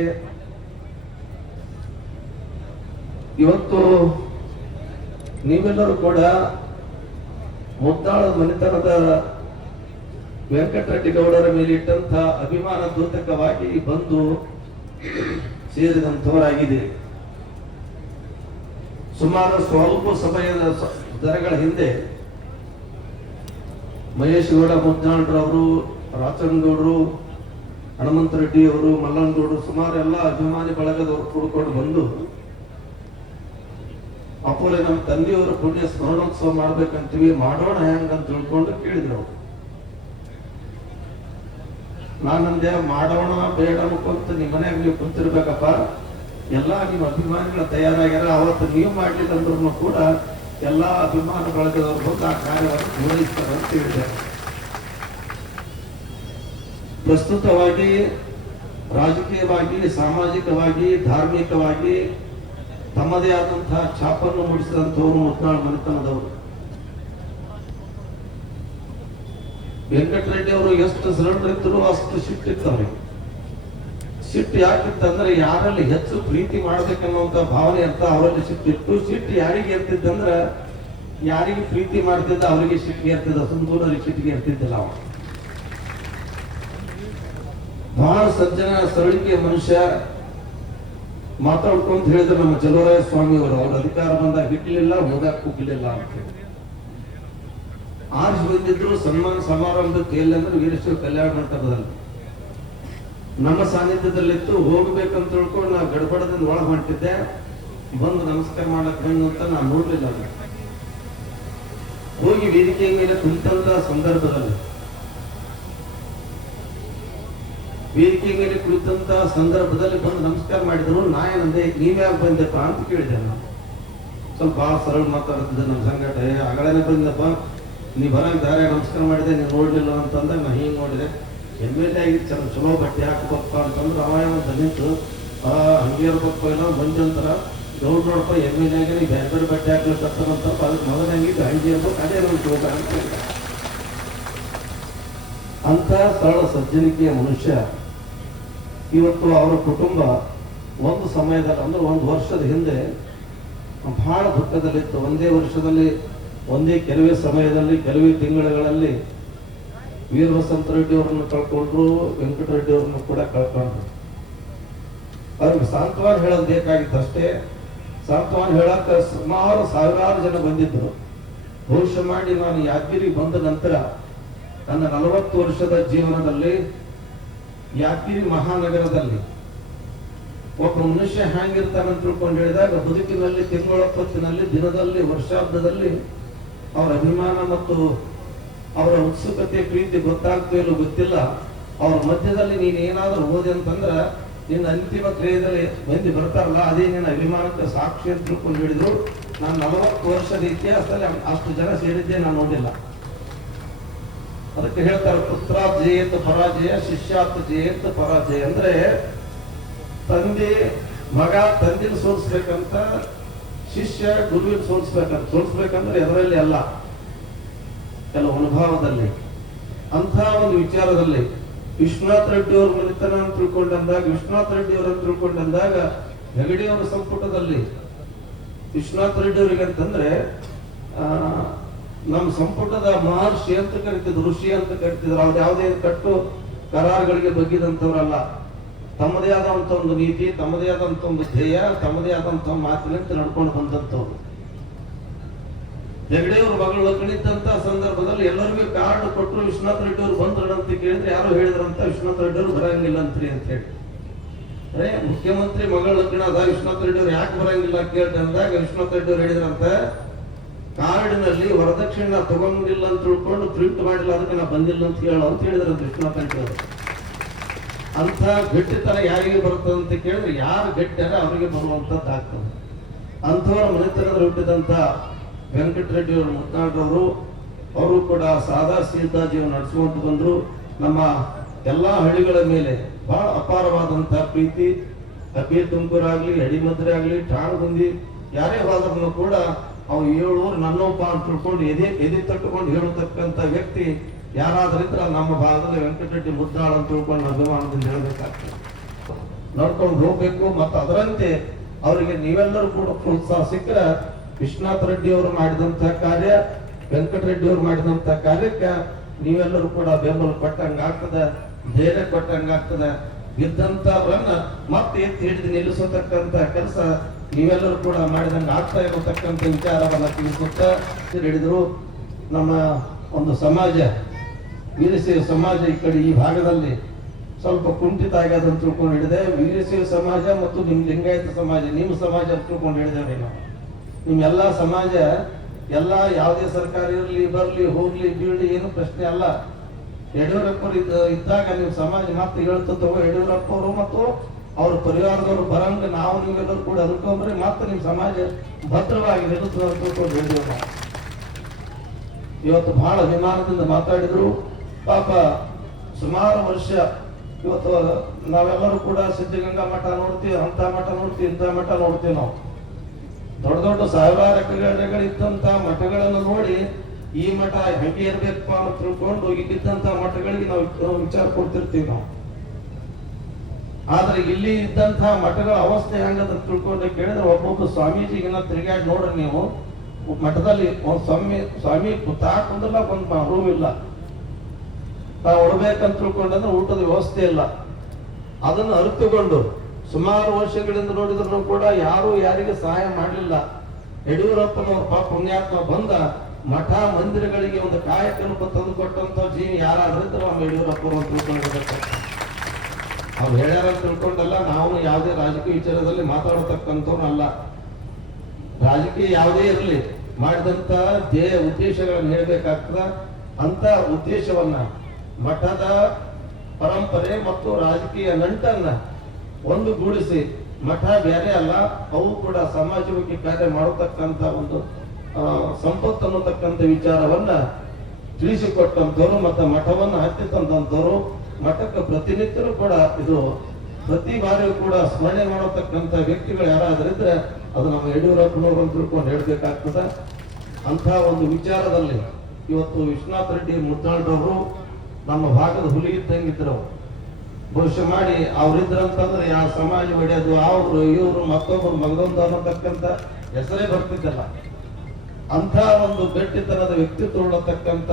ಇವತ್ತು ನೀವೆಲ್ಲರೂ ಕೂಡ ಮುದ್ದಾಳ ಮನೆತನದ ವೆಂಕಟರೆಡ್ಡಿ ಗೌಡರ ಮೇಲೆ ಇಟ್ಟಂತ ಅಭಿಮಾನ ದ್ಯೋತಕವಾಗಿ ಬಂದು ಸೇರಿದಂಥವರಾಗಿದೆ. ಸುಮಾರು ಸ್ವಲ್ಪ ಸಮಯದ ದರಗಳ ಹಿಂದೆ ಮಹೇಶ್ ಗೌಡ ಮುದ್ದಾಳ್ರವರು, ರಾಚನಗೌಡರು, ಹನುಮಂತ ರೆಡ್ಡಿ ಅವರು, ಮಲ್ಲನಗೌಡರು, ಸುಮಾರು ಎಲ್ಲ ಅಭಿಮಾನಿ ಬಳಗದವರು ಕೂಡ್ಕೊಂಡು ಬಂದು ಅಪ್ಪೋಲೆ ನಮ್ಮ ತಂದೆಯವರು ಪುಣ್ಯ ಸ್ಮರಣೋತ್ಸವ ಮಾಡ್ಬೇಕಂತೀವಿ, ಮಾಡೋಣ ಹೆಂಗಂತ ತಿಳ್ಕೊಂಡು ಕೇಳಿದ್ರು. ನಾನಂದೆ ಮಾಡೋಣ ಬೇಡ ಅನ್ಕೊಂತ ನಿಮ್ಮ ಮನ್ಯಾಗ ನೀವು ಕುಂತಿರ್ಬೇಕಪ್ಪ, ಎಲ್ಲಾ ನಿಮ್ಮ ಅಭಿಮಾನಿಗಳು ತಯಾರಾಗ್ಯಾರ. ಅವತ್ತು ನೀವು ಮಾಡ್ಲಿಲ್ಲ ಅಂದ್ರೂ ಕೂಡ ಎಲ್ಲಾ ಅಭಿಮಾನ ಬಳಗದವ್ರು ಬಂದು ಆ ಕಾರ್ಯವನ್ನು ನಿರ್ವಹಿಸ್ತಾರೆ ಅಂತ ಹೇಳಿದೆ. ಪ್ರಸ್ತುತವಾಗಿ ರಾಜಕೀಯವಾಗಿ, ಸಾಮಾಜಿಕವಾಗಿ, ಧಾರ್ಮಿಕವಾಗಿ ತಮ್ಮದೇ ಆದಂತಹ ಛಾಪನ್ನು ಮೂಡಿಸಿದಂಥವರು ಮುತ್ನಾಳ್ ಮನೆತನದವರು. ವೆಂಕಟರೆಡ್ಡಿ ಅವರು ಎಷ್ಟು ಸರಳರಿದ್ದರು ಅಷ್ಟು ಸಿಟ್ಟಿತ್ತು ಅವರಿಗೆ. ಸಿಟ್ಟು ಯಾಕಿತ್ತಂದ್ರೆ ಯಾರಲ್ಲಿ ಹೆಚ್ಚು ಪ್ರೀತಿ ಮಾಡ್ಬೇಕನ್ನುವಂತ ಭಾವನೆ ಅಂತ ಅವರಲ್ಲಿ ಸಿಟ್ಟಿತ್ತು. ಸಿಟ್ಟು ಯಾರಿಗೆ ಇರ್ತಿದ್ದಂದ್ರೆ ಯಾರಿಗೆ ಪ್ರೀತಿ ಮಾಡ್ತಿದ್ದ ಅವರಿಗೆ ಸಿಟ್ಟಿಗೆ ಇರ್ತಿದ್ದ, ಸಂತೂರಲ್ಲಿ ಸಿಟ್ಟಿಗೆ ಇರ್ತಿದ್ದಿಲ್ಲ. ಅವ ಬಹಳ ಸಜ್ಜನ ಸರಳಿಕೆಯ ಮನುಷ್ಯ. ಮಾತಾಡ್ಕೊಂತ ಹೇಳಿದ್ರು ನಮ್ಮ ಚಲುವರಾಯ ಸ್ವಾಮಿ ಅವರು, ಅವ್ರ ಅಧಿಕಾರ ಬಂದಾಗ ಹಿಟ್ಲಿಲ್ಲ, ಹೋದಾಗ ಕೂಗ್ಲಿಲ್ಲ ಅಂತ ಹೇಳಿ ಆರಿಸಿ ಬಂದಿದ್ರು. ಸನ್ಮಾನ ಸಮಾರಂಭಕ್ಕೆ ಎಲ್ಲಿ ಅಂದ್ರೆ ವೀರೇಶ್ವರ ಕಲ್ಯಾಣ ಮಂಟಪದಲ್ಲಿ ನಮ್ಮ ಸಾನ್ನಿಧ್ಯದಲ್ಲಿತ್ತು. ಹೋಗ್ಬೇಕಂತ ತಿಳ್ಕೊಂಡು ನಾ ಗಡಬಡದಿಂದ ಒಳಗೆ ಹೊಂಟಿದ್ದೆ. ಬಂದು ನಮಸ್ಕಾರ ಮಾಡಕ್ ಬಂದು ಅಂತ ನಾನು ನೋಡ್ಲಿಲ್ಲ. ಹೋಗಿ ವೇದಿಕೆಯ ಮೇಲೆ ಕುಳಿತಂತ ಸಂದರ್ಭದಲ್ಲಿ ಬಂದು ನಮಸ್ಕಾರ ಮಾಡಿದ್ರು. ನಾ ಏನಂದೆ, ನೀವ್ಯಾಗ ಬಂದಪ್ಪ ಅಂತ ಕೇಳಿದೆ. ನಾನು ಸ್ವಲ್ಪ ಬಹಳ ಸರಳ ಮಾತಾಡ್ತಿದ್ದೆ. ನಮ್ಮ ಸಂಘಟ ಅಗಳೇ ಬಂದಪ್ಪ, ನೀ ಬರಂಗ ದಾರಿ ನಮಸ್ಕಾರ ಮಾಡಿದೆ, ನೀನು ನೋಡ್ಲಿಲ್ಲ ಅಂತಂದಾಗ ನಾ ಹಿಂಗ್ ನೋಡಿದೆ. MLA ಆಗಿದ್ದು ಚಲೋ ಬಟ್ಟೆ ಹಾಕಬೇಕಪ್ಪ ಅಂತಂದ್ರೆ ಅವ ಅಂತ ನಿಂತು ಹಂಗೆ ಇರ್ಬೇಕಪ್ಪ ಇಲ್ಲ ಬಂದಿ ಅಂತಾರ. ನೋಡ್ ನೋಡಪ್ಪ MLA ಆಗಿ ನೀವು ಬೇರೆ ಬೇರೆ ಬಟ್ಟೆ ಹಾಕ್ಲಿಕ್ಕಂತ ಅದಕ್ಕೆ ಮೊದಲ ಹಂಗಿದ್ದು ಹಂಗೆ ಇರ್ಬೇಕು, ಅದೇ ನಮ್ಗೆ ಹೋಗ ಅಂತ ಸರಳ ಸಜ್ಜನಿಕೆಯ ಮನುಷ್ಯ. ಇವತ್ತು ಅವರ ಕುಟುಂಬ ಒಂದು ಸಮಯದಲ್ಲಿ ಅಂದ್ರೆ ಒಂದು ವರ್ಷದ ಹಿಂದೆ ಬಹಳ ದುಃಖದಲ್ಲಿತ್ತು. ಒಂದೇ ವರ್ಷದಲ್ಲಿ, ಒಂದೇ ಕೆಲವೇ ಸಮಯದಲ್ಲಿ, ಕೆಲವೇ ತಿಂಗಳುಗಳಲ್ಲಿ ವೀರವಸಂತ ರೆಡ್ಡಿ ಅವರನ್ನು ಕಳ್ಕೊಂಡ್ರು, ವೆಂಕಟರೆಡ್ಡಿ ಅವರನ್ನು ಕೂಡ ಕಳ್ಕೊಂಡ್ರು. ಅವ್ರಿಗೆ ಸಾಂತ್ವನ ಹೇಳೋದು ಬೇಕಾಗಿತ್ತು ಅಷ್ಟೇ. ಸಾಂತ್ವನ ಹೇಳಕ್ಕೆ ಸುಮಾರು ಸಾವಿರಾರು ಜನ ಬಂದಿದ್ರು. ಭವಿಷ್ಯ ಮಾಡಿ ನಾನು ಯಾದಗಿರಿ ಬಂದ ನಂತರ ನನ್ನ 40 ವರ್ಷದ ಜೀವನದಲ್ಲಿ ಯಾದಗಿರಿ ಮಹಾನಗರದಲ್ಲಿ ಒಬ್ಬ ಮನುಷ್ಯ ಹ್ಯಾಂಗಿರ್ತಾನೆ ತಿಳ್ಕೊಂಡು ಹೇಳಿದಾಗ, ಬದುಕಿನಲ್ಲಿ, ತಿಂಗಳ ಹೊತ್ತಿನಲ್ಲಿ, ದಿನದಲ್ಲಿ, ವರ್ಷಾಬ್ದದಲ್ಲಿ ಅವರ ಅಭಿಮಾನ ಮತ್ತು ಅವರ ಉತ್ಸುಕತೆ, ಪ್ರೀತಿ ಗೊತ್ತಾಗ್ತೋ ಇಲ್ಲೋ ಗೊತ್ತಿಲ್ಲ. ಅವ್ರ ಮಧ್ಯದಲ್ಲಿ ನೀನ್ ಏನಾದ್ರೂ ಹೋದೆ ಅಂತಂದ್ರ ನಿನ್ನ ಅಂತಿಮ ಕ್ರಿಯೆಯಲ್ಲಿ ಬಂದು ಬರ್ತಾರಲ್ಲ, ಅದೇ ನಿನ್ನ ಅಭಿಮಾನಕ್ಕೆ ಸಾಕ್ಷಿ ಅಂತ ತಿಳ್ಕೊಂಡು ಹೇಳಿದ್ರು. ನಾನು 40 ವರ್ಷದ ಇತಿಹಾಸದಲ್ಲಿ ಅಷ್ಟು ಜನ ಸೇರಿದ್ದೆ ನಾನು ನೋಡಿಲ್ಲ. ಅದಕ್ಕೆ ಹೇಳ್ತಾರೆ, ಪುತ್ರಾತ್ ಜಯೇತ್ ಪರಾಜಯ, ಶಿಷ್ಯಾತ್ ಜಯೇತ್ ಪರಾಜಯ. ಅಂದ್ರೆ ತಂದೆ ಮಗ ತಂದೆನ ಸೋಲಿಸ್ಬೇಕಂತ, ಶಿಷ್ಯ ಗುರುವಿನ ಸೋಲಿಸ್ಬೇಕಂದ್ರೆ ಎದರಲ್ಲಿ ಅಲ್ಲ, ಕೆಲವು ಅನುಭವದಲ್ಲಿ. ಅಂತ ಒಂದು ವಿಚಾರದಲ್ಲಿ ವಿಶ್ವನಾಥ್ ರೆಡ್ಡಿ ಅವ್ರ ಮನೆತನ ಅಂತ ತಿಳ್ಕೊಂಡಂದಾಗ, ವಿಶ್ವನಾಥ್ ರೆಡ್ಡಿ ಅವರನ್ನು ತಿಳ್ಕೊಂಡಂದಾಗ ಹೆಗಡೆ ಅವರ ಸಂಪುಟದಲ್ಲಿ ವಿಶ್ವನಾಥ್ ರೆಡ್ಡಿ ಅವರಿಗೆ ಅಂತಂದ್ರೆ ನಮ್ಮ ಸಂಪುಟದ ಮಹರ್ಷಿ ಅಂತ ಕರಿತಿದ್ರು, ಋಷಿ ಅಂತ ಕರಿತಿದ್ರು. ಅವ್ರು ಯಾವುದೇ ಕಟ್ಟು ಕರಾರುಗಳಿಗೆ ಬಗ್ಗಿದಂಥವ್ರಲ್ಲ. ತಮ್ಮದೇ ಆದಂತ ಒಂದು ನೀತಿ, ತಮ್ಮದೇ ಆದಂತ ಒಂದು ಧ್ಯೇಯ, ತಮ್ಮದೇ ಆದಂತ ಮಾತಿನಂತೆ ನಡ್ಕೊಂಡು ಬಂದಂಥವ್ರು. ಹೆಗಡೆಯವ್ರ ಮಗಳು ಲಗ್ನಿದ್ದಂತ ಸಂದರ್ಭದಲ್ಲಿ ಎಲ್ಲರಿಗೂ ಕಾರ್ಡ್ ಕೊಟ್ಟರು. ವಿಶ್ವನಾಥ್ ರೆಡ್ಡಿ ಅವರು ಬಂದ್ರು ಅಂತ ಕೇಳಿದ್ರೆ ಯಾರು ಹೇಳಿದ್ರಂತ, ವಿಶ್ವನಾಥ್ ರೆಡ್ಡಿ ಅವರು ಬರಂಗಿಲ್ಲ ಅಂತ್ರಿ ಅಂತ ಹೇಳಿ. ಮುಖ್ಯಮಂತ್ರಿ ಮಗಳ ಲಗ್ನ ಅದ, ವಿಶ್ವನಾಥ್ ರೆಡ್ಡಿ ಅವ್ರು ಯಾಕೆ ಬರಂಗಿಲ್ಲ ಕೇಳಿ ಅಂದಾಗ ವಿಶ್ವನಾಥ್ ರೆಡ್ಡಿ ಅವ್ರು ಹೇಳಿದ್ರಂತ, ಕಾರ್ಡಿನಲ್ಲಿ ವರದಕ್ಷಿಣೆ ತಗೊಂಡಿಲ್ಲ ಅಂತ ತಿಳ್ಕೊಂಡು ಪ್ರಿಂಟ್ ಮಾಡಿಲ್ಲ, ಅದಕ್ಕೆ ನಾ ಬಂದಿಲ್ಲ ಅಂತ ಹೇಳಿದ್ರಂತ ವಿಶ್ವನಾಥ್ ರೆಡ್ಡಿ ಅವರು. ಅಂತ ಗಟ್ಟಿತನ ಯಾರಿಗೆ ಬರ್ತದೆ ಅಂತ ಕೇಳಿದ್ರೆ, ಯಾರು ಗಟ್ಟಿಯಾರ ಅವರಿಗೆ ಬರುವಂತದ್ದು ಆಗ್ತದೆ. ಅಂಥವರ ಮನೆತನದಲ್ಲಿ ಹುಟ್ಟಿದಂತ ವೆಂಕಟರೆಡ್ಡಿ ಅವರು, ಮುತ್ನಾಳರವರು, ಅವರು ಕೂಡ ಸಾದಾ ಸೀದಾ ಜೀವನ ನಡೆಸುವಂತ ಬಂದ್ರು. ನಮ್ಮ ಎಲ್ಲಾ ಹಳ್ಳಿಗಳ ಮೇಲೆ ಬಹಳ ಅಪಾರವಾದಂತಹ ಪ್ರೀತಿ. ಕಬೀರ್ ತುಮಕೂರಾಗ್ಲಿ, ಅಡಿಮದ್ರೆ ಆಗ್ಲಿ, ಠಾಣಗುಂದಿ ಯಾರೇ ಹೋದ್ರೂ ಕೂಡ ಅವು 7 ಊರು ನನ್ನೊಬ್ಬ ಅಂತ ತಿಳ್ಕೊಂಡು ಎದೆ ತಟ್ಟುಕೊಂಡು ಹೇಳತಕ್ಕಂತ ವ್ಯಕ್ತಿ ಯಾರಾದ್ರಿದ್ರೆ ನಮ್ಮ ಭಾಗದಲ್ಲಿ ವೆಂಕಟರೆಡ್ಡಿ ಮುತ್ನಾಳ್ ಅಂತ ತಿಳ್ಕೊಂಡು ಅಭಿಮಾನದಿಂದ ಹೇಳಬೇಕಾಗ್ತದೆ, ನೋಡ್ಕೊಂಡು ಹೋಗ್ಬೇಕು. ಮತ್ತು ಅದರಂತೆ ಅವರಿಗೆ ನೀವೆಲ್ಲರೂ ಕೂಡ ಪ್ರೋತ್ಸಾಹ ಸಿಕ್ಕರೆ ವಿಶ್ವನಾಥ್ ರೆಡ್ಡಿ ಅವರು ಮಾಡಿದಂತಹ ಕಾರ್ಯ, ವೆಂಕಟರೆಡ್ಡಿ ಅವರು ಮಾಡಿದಂತಹ ಕಾರ್ಯಕ್ಕೆ ನೀವೆಲ್ಲರೂ ಕೂಡ ಬೆಂಬಲ ಕೊಟ್ಟಂಗಾಗ್ತದೆ, ಧೈರ್ಯ ಕೊಟ್ಟಂಗಾಗ್ತದೆ. ಬಿದ್ದಂತವರನ್ನ ಮತ್ತೆ ಎತ್ತಿ ಹಿಡಿದು ನಿಲ್ಲಿಸತಕ್ಕಂತ ಕೆಲಸ ನೀವೆಲ್ಲರೂ ಕೂಡ ಮಾಡಿದಂಗೆ ಆಗ್ತಾ ಇರತಕ್ಕಂಥ ವಿಚಾರವನ್ನ ತಿಳಿಸುತ್ತಾ ಹೇಳಿದ್ರು. ನಮ್ಮ ಒಂದು ಸಮಾಜ, ವೀರಶೈವ ಸಮಾಜ ಈ ಕಡೆ ಈ ಭಾಗದಲ್ಲಿ ಸ್ವಲ್ಪ ಕುಂಠಿತ ಆಗ್ಯದ ಅಂತ ತಿಳ್ಕೊಂಡು ಹಿಡಿದೆ. ವೀರಶೈವ ಸಮಾಜ ಮತ್ತು ನಿಮ್ ಲಿಂಗಾಯತ ಸಮಾಜ, ನಿಮ್ಮ ಸಮಾಜ ಅಂತ ತಿಳ್ಕೊಂಡು ಹಿಡಿದೇವ್ರಿ ನಾವು. ನಿಮ್ಮೆಲ್ಲಾ ಸಮಾಜ ಎಲ್ಲ ಯಾವುದೇ ಸರ್ಕಾರ ಇರಲಿ, ಬರ್ಲಿ, ಹೋಗ್ಲಿ, ಬೀಳ್ಲಿ, ಏನು ಪ್ರಶ್ನೆ ಅಲ್ಲ. ಯಡಿಯೂರಪ್ಪರು ಇದ್ದಾಗ ನೀವು ಸಮಾಜ ಮಾತು ಹೇಳ್ತದೋ ಯಡಿಯೂರಪ್ಪ ಅವರು ಮತ್ತು ಅವ್ರ ಪರಿವಾರದವರು ಬರಂಗ ನಾವು ನೀವೆಲ್ಲರೂ ಕೂಡ ಅನ್ಕೊಂಡ್ರೆ ಮತ್ತೆ ನಿಮ್ ಸಮಾಜ ಭದ್ರವಾಗಿ ನಿಲ್ಲುತ್ತದೆ ಅಂತ ತಿಳ್ಕೊಂಡು ಹೇಳಿದ್ರು ನಾವು. ಇವತ್ತು ಬಹಳ ಅಭಿಮಾನದಿಂದ ಮಾತಾಡಿದ್ರು. ಪಾಪ ಸುಮಾರು ವರ್ಷ ಇವತ್ತು ನಾವೆಲ್ಲರೂ ಕೂಡ ಸಿದ್ಧಗಂಗಾ ಮಠ ನೋಡ್ತೀವಿ, ಅಂತ ಮಠ ನೋಡ್ತೀವಿ, ಇಂಥ ಮಠ ನೋಡ್ತೀವಿ. ನಾವು ದೊಡ್ಡ ದೊಡ್ಡ ಸಾವಿರಾರು ಎಕರೆಗಳಿದ್ದಂತ ಮಠಗಳನ್ನು ನೋಡಿ ಈ ಮಠ ಹೆಂಗೆ ಇರ್ಬೇಕಪ್ಪ ಅಂತ ತಿಳ್ಕೊಂಡು ಇಲ್ಲಿದ್ದಂತ ಮಠಗಳಿಗೆ ನಾವು ವಿಚಾರ ಕೊಡ್ತಿರ್ತೀವಿ ನಾವು. ಆದ್ರೆ ಇಲ್ಲಿ ಇದ್ದಂತಹ ಮಠಗಳ ಅವಸ್ಥೆ ಹೆಂಗಂತ ತಿಳ್ಕೊಂಡು ಕೇಳಿದ್ರೆ ಒಬ್ಬೊಬ್ಬ ಸ್ವಾಮೀಜಿಗಿನ್ನ ತಿರುಗಾಡಿ ನೋಡ್ರಿ ನೀವು, ಮಠದಲ್ಲಿ ಒಂದ್ ಸ್ವಾಮಿ ಕುಂದ್ರಲ್ಲ ಒಂದ್ ರೂಮ್ ಇಲ್ಲ, ನಾವು ಉಡ್ಬೇಕಂತ ತಿಳ್ಕೊಂಡ್ರೆ ಊಟದ ವ್ಯವಸ್ಥೆ ಇಲ್ಲ. ಅದನ್ನು ಅರಿತುಕೊಂಡು ಸುಮಾರು ವರ್ಷಗಳಿಂದ ನೋಡಿದ್ರು ಕೂಡ ಯಾರು ಯಾರಿಗೆ ಸಹಾಯ ಮಾಡಲಿಲ್ಲ. ಯಡಿಯೂರಪ್ಪನವ್ರ ಪಾಪ ಪುಣ್ಯಾತ್ಮ ಬಂದ ಮಠ ಮಂದಿರಗಳಿಗೆ ಒಂದು ಕಾಯಕಲ್ಪ ತಂದು ಕೊಟ್ಟಂತ ಜೀವಿ ಯಾರಾದ್ರೂ ನಮ್ಮ ಯಡಿಯೂರಪ್ಪರು ಅಂತ ತಿಳ್ಕೊಂಡಿರ್ಬೇಕು. ಅವ್ರು ಹೇಳ್ಯಾರ ಅಂತ ತಿಳ್ಕೊಂಡಲ್ಲ, ನಾವು ಯಾವುದೇ ರಾಜಕೀಯ ವಿಚಾರದಲ್ಲಿ ಮಾತಾಡತಕ್ಕಂಥವ್ರಲ್ಲ. ರಾಜಕೀಯ ಯಾವುದೇ ಇರಲಿ, ಮಾಡಿದಂತ ಉದ್ದೇಶಗಳನ್ನು ಹೇಳ್ಬೇಕಾಗ್ತದ. ಅಂತ ಉದ್ದೇಶವನ್ನ ಮಠದ ಪರಂಪರೆ ಮತ್ತು ರಾಜಕೀಯ ನಂಟನ್ನ ಒಂದುಗೂಡಿಸಿ, ಮಠ ಬೇರೆ ಅಲ್ಲ, ಅವು ಕೂಡ ಸಮಾಜಮುಖಿ ಕಾರ್ಯ ಮಾಡತಕ್ಕಂತ ಒಂದು ಸಂಪತ್ತು ಅನ್ನತಕ್ಕಂಥ ವಿಚಾರವನ್ನ ತಿಳಿಸಿಕೊಟ್ಟಂತವ್ರು ಮತ್ತು ಮಠವನ್ನ ಹತ್ತಿ ತಂದಂತವ್ರು. ಮಠಕ್ಕೆ ಪ್ರತಿನಿತ್ಯನೂ ಕೂಡ ಇದು ಪ್ರತಿ ಬಾರಿಯೂ ಕೂಡ ಸ್ಮರಣೆ ಮಾಡತಕ್ಕಂಥ ವ್ಯಕ್ತಿಗಳು ಯಾರಾದ್ರಿದ್ರೆ ಅದು ನಮ್ಮ ಯಡಿಯೂರಪ್ಪನವರು ಅಂತ ತಿಳ್ಕೊಂಡು ಹೇಳ್ಬೇಕಾಗ್ತದ. ಅಂತ ಒಂದು ವಿಚಾರದಲ್ಲಿ ಇವತ್ತು ವಿಶ್ವನಾಥ್ ರೆಡ್ಡಿ ಮುದ್ನಾಳ್ರವರು ನಮ್ಮ ಭಾಗದ ಹುಲಿ ಇದ್ದಂಗಿದ್ರು. ಭವಿಷ್ಯ ಮಾಡಿ ಅವ್ರಿದ್ರಂತಂದ್ರೆ ಯಾವ ಸಮಾಜ ಒಡೆಯೋದು, ಅವ್ರು ಇವರು ಮತ್ತೊಬ್ಬರು ಮಗದೊಂದು ಅನ್ನತಕ್ಕಂಥ ಹೆಸರೇ ಬರ್ತಿದ್ದಲ್ಲ. ಅಂತ ಒಂದು ಗಟ್ಟಿತನದ ವ್ಯಕ್ತಿತ್ವ ಉಳ್ಳತಕ್ಕಂಥ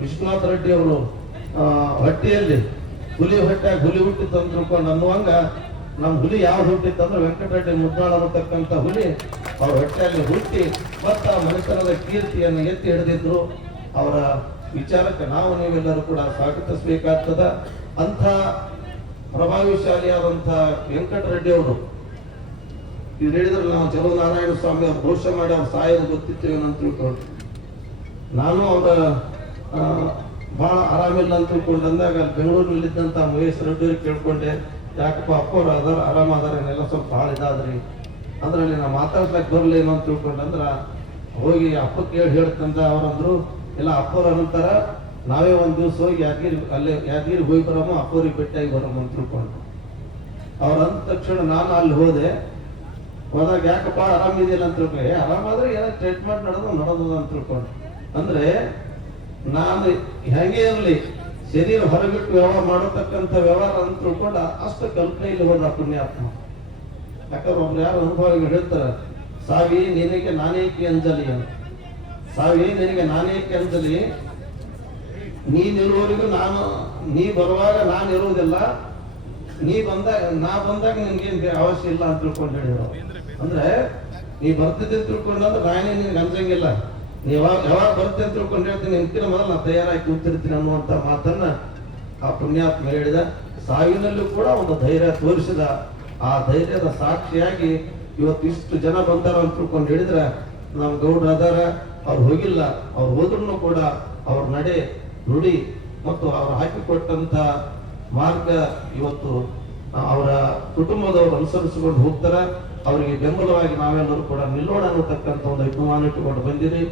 ವಿಶ್ವನಾಥ್ ರೆಡ್ಡಿ ಅವರು ಹೊಟ್ಟೆಯಲ್ಲಿ ಹುಲಿ ಹೊಟ್ಟೆಯಾಗಿ ಹುಲಿ ಹುಟ್ಟಿತ್ತು ಅಂತ ತಿಳ್ಕೊಂಡು ಅನ್ನುವಂಗ ನಮ್ಮ ಹುಲಿ ಯಾವ ಹುಟ್ಟಿತ್ತಂದ್ರೆ ವೆಂಕಟರೆಡ್ಡಿ ಮುದ್ನಾಳ್ ಅನ್ನತಕ್ಕಂಥ ಹುಲಿ ಅವ್ರ ಹೊಟ್ಟೆಯಲ್ಲಿ ಹುಟ್ಟಿ ಮತ್ತ ಮನೆತನದ ಕೀರ್ತಿಯನ್ನು ಎತ್ತಿ ಹಿಡಿದಿದ್ರು. ಅವರ ವಿಚಾರಕ್ಕೆ ನಾವು ನೀವೆಲ್ಲರೂ ಕೂಡ ಸ್ವಾಗತಿಸಬೇಕಾಗ್ತದ. ಅಂಥ ಪ್ರಭಾವಿಶಾಲಿಯಾದಂಥ ವೆಂಕಟರೆಡ್ಡಿ ಅವರು ಇದು ಹೇಳಿದ್ರೆ ನಾವು ಚಲುವನಾರಾಯಣ ಸ್ವಾಮಿ ಅವ್ರು ಭವಿಷ್ಯ ಮಾಡಿ ಅವ್ರು ಸಾಯೋದು ಗೊತ್ತಿತ್ತು ಏನಂತ ತಿಳ್ಕೊಂಡು ನಾನು ಅವರ ಬಹಳ ಆರಾಮಿಲ್ಲ ಅಂತ ತಿಳ್ಕೊಂಡು ಅಂದಾಗ ಬೆಂಗಳೂರಿನಲ್ಲಿದ್ದಂಥ ಮಹೇಶ್ ರೆಡ್ಡಿ ಅವ್ರಿಗೆ ಕೇಳ್ಕೊಂಡೆ, ಯಾಕಪ್ಪ ಅಪ್ಪವ್ರು ಅದಾರ ಆರಾಮ ಅದಾರ ಏನೆಲ್ಲ ಸ್ವಲ್ಪ ಭಾಳ ಇದಾದ್ರಿ ಅಂದ್ರೆ ಅಲ್ಲಿ ನಾ ಮಾತಾಡ್ಸಕ್ ಬರ್ಲಿ ಏನೋ ಅಂತ ತಿಳ್ಕೊಂಡಂದ್ರ ಹೋಗಿ ಅಪ್ಪಕ್ಕೆ ಹೇಳ್ತಂತ ಅವ್ರಂದ್ರು, ಇಲ್ಲ ಅಪ್ಪವ್ರ ಅಂತಾರ ನಾವೇ ಒಂದ್ ದಿವ್ಸ ಹೋಗಿ ಯಾದಗಿರಿ ಹೋಗಿ ಬರಮ್ಮ, ಅಪ್ಪವ್ರಿಗೆ ಭೇಟಿಯಾಗಿ ಬರಮ್ಮ ಅಂತ ತಿಳ್ಕೊಂಡು ಅವ್ರ ಅಂದ ತಕ್ಷಣ ನಾನು ಅಲ್ಲಿ ಹೋದಾಗ ಯಾಕಪ್ಪ ಆರಾಮಿದೆಯಲ್ಲ ಅಂತ ತಿಳ್ಕೊಂಡು, ಆರಾಮಾದ್ರೆ ಏನೋ ಟ್ರೀಟ್ಮೆಂಟ್ ನಡೆದ ಅಂತ ತಿಳ್ಕೊಂಡು ಅಂದ್ರೆ ನಾನು ಹೆಂಗೆ ಇರಲಿ ಶರೀರ ಹೊರಗಿಟ್ಟು ವ್ಯವಹಾರ ಮಾಡತಕ್ಕಂಥ ವ್ಯವಹಾರ ಅಂತ ತಿಳ್ಕೊಂಡು ಅಷ್ಟು ಕಲ್ಪನೆಯಲ್ಲಿ ಹೋದ ಪುಣ್ಯಾತ್ಮ. ಯಾಕಂದ್ರೆ ಒಬ್ರು ಯಾರು ಅನುಭವಿಗಳು ಹೇಳ್ತಾರ, ಸಾವಿ ನಿನಗೆ ನಾನೇಕೆ ಅಂಜಲಿ ಅಂತ. ಸಾವಿ ನಿನಗೆ ನಾನೇಕೆ ಅಂಜಲಿ, ನೀನಿರುವವರೆಗೂ ನೀ ಬರುವಾಗ ನಾನು ಇರುವುದಿಲ್ಲ, ನಾ ಬಂದಾಗ ನಿನ್ಗೇನ್ ಅವಶ್ಯ ಇಲ್ಲ ಅಂತ ತಿಳ್ಕೊಂಡು ಹೇಳಿದ್ರು. ಅಂದ್ರೆ ನೀ ಬರ್ತಿದ್ದೆ ತಿಳ್ಕೊಂಡ್ರೆ ನಾನೇ ನಿನ್ಗೆ ಅಂಜಂಗಿಲ್ಲ, ನೀ ಯಾವಾಗ ಬರುತ್ತೆ ಅಂತ ತಿಳ್ಕೊಂಡು ಹೇಳ್ತೀನಿ, ನಿನ್ಕಿನ ಮೊದಲು ನಾ ತಯಾರಾಗಿ ಕೂತಿರ್ತೀನಿ ಅನ್ನುವಂತ ಮಾತನ್ನ ಆ ಪುಣ್ಯಾತ್ಮ ಹೇಳಿದ. ಸಾವಿನಲ್ಲೂ ಕೂಡ ಒಂದು ಧೈರ್ಯ ತೋರಿಸಿದ. ಆ ಧೈರ್ಯದ ಸಾಕ್ಷಿಯಾಗಿ ಇವತ್ತು ಇಷ್ಟು ಜನ ಬಂದಾರ ಅಂತ ತಿಳ್ಕೊಂಡು ಹೇಳಿದ್ರೆ ನಮ್ ಗೌಡ್ರ ಅದಾರ, ಅವ್ರು ಹೋಗಿಲ್ಲ, ಅವ್ರು ಹೋದ್ರು ಕೂಡ ಅವ್ರ ನಡೆ ನುಡಿ ಮತ್ತು ಅವ್ರು ಹಾಕಿಕೊಟ್ಟಂತ ಮಾರ್ಗ ಇವತ್ತು ಅವರ ಕುಟುಂಬದವರು ಅನುಸರಿಸಿಕೊಂಡು ಹೋಗ್ತಾರ. ಅವರಿಗೆ ಬೆಂಬಲವಾಗಿ ನಾವೆಲ್ಲರೂ ಕೂಡ ನಿಲ್ಲೋಣ ಅನ್ನತಕ್ಕಂಥ ಒಂದು ಅಭಿಮಾನ ಇಟ್ಟುಕೊಂಡು ಬಂದಿರಿ.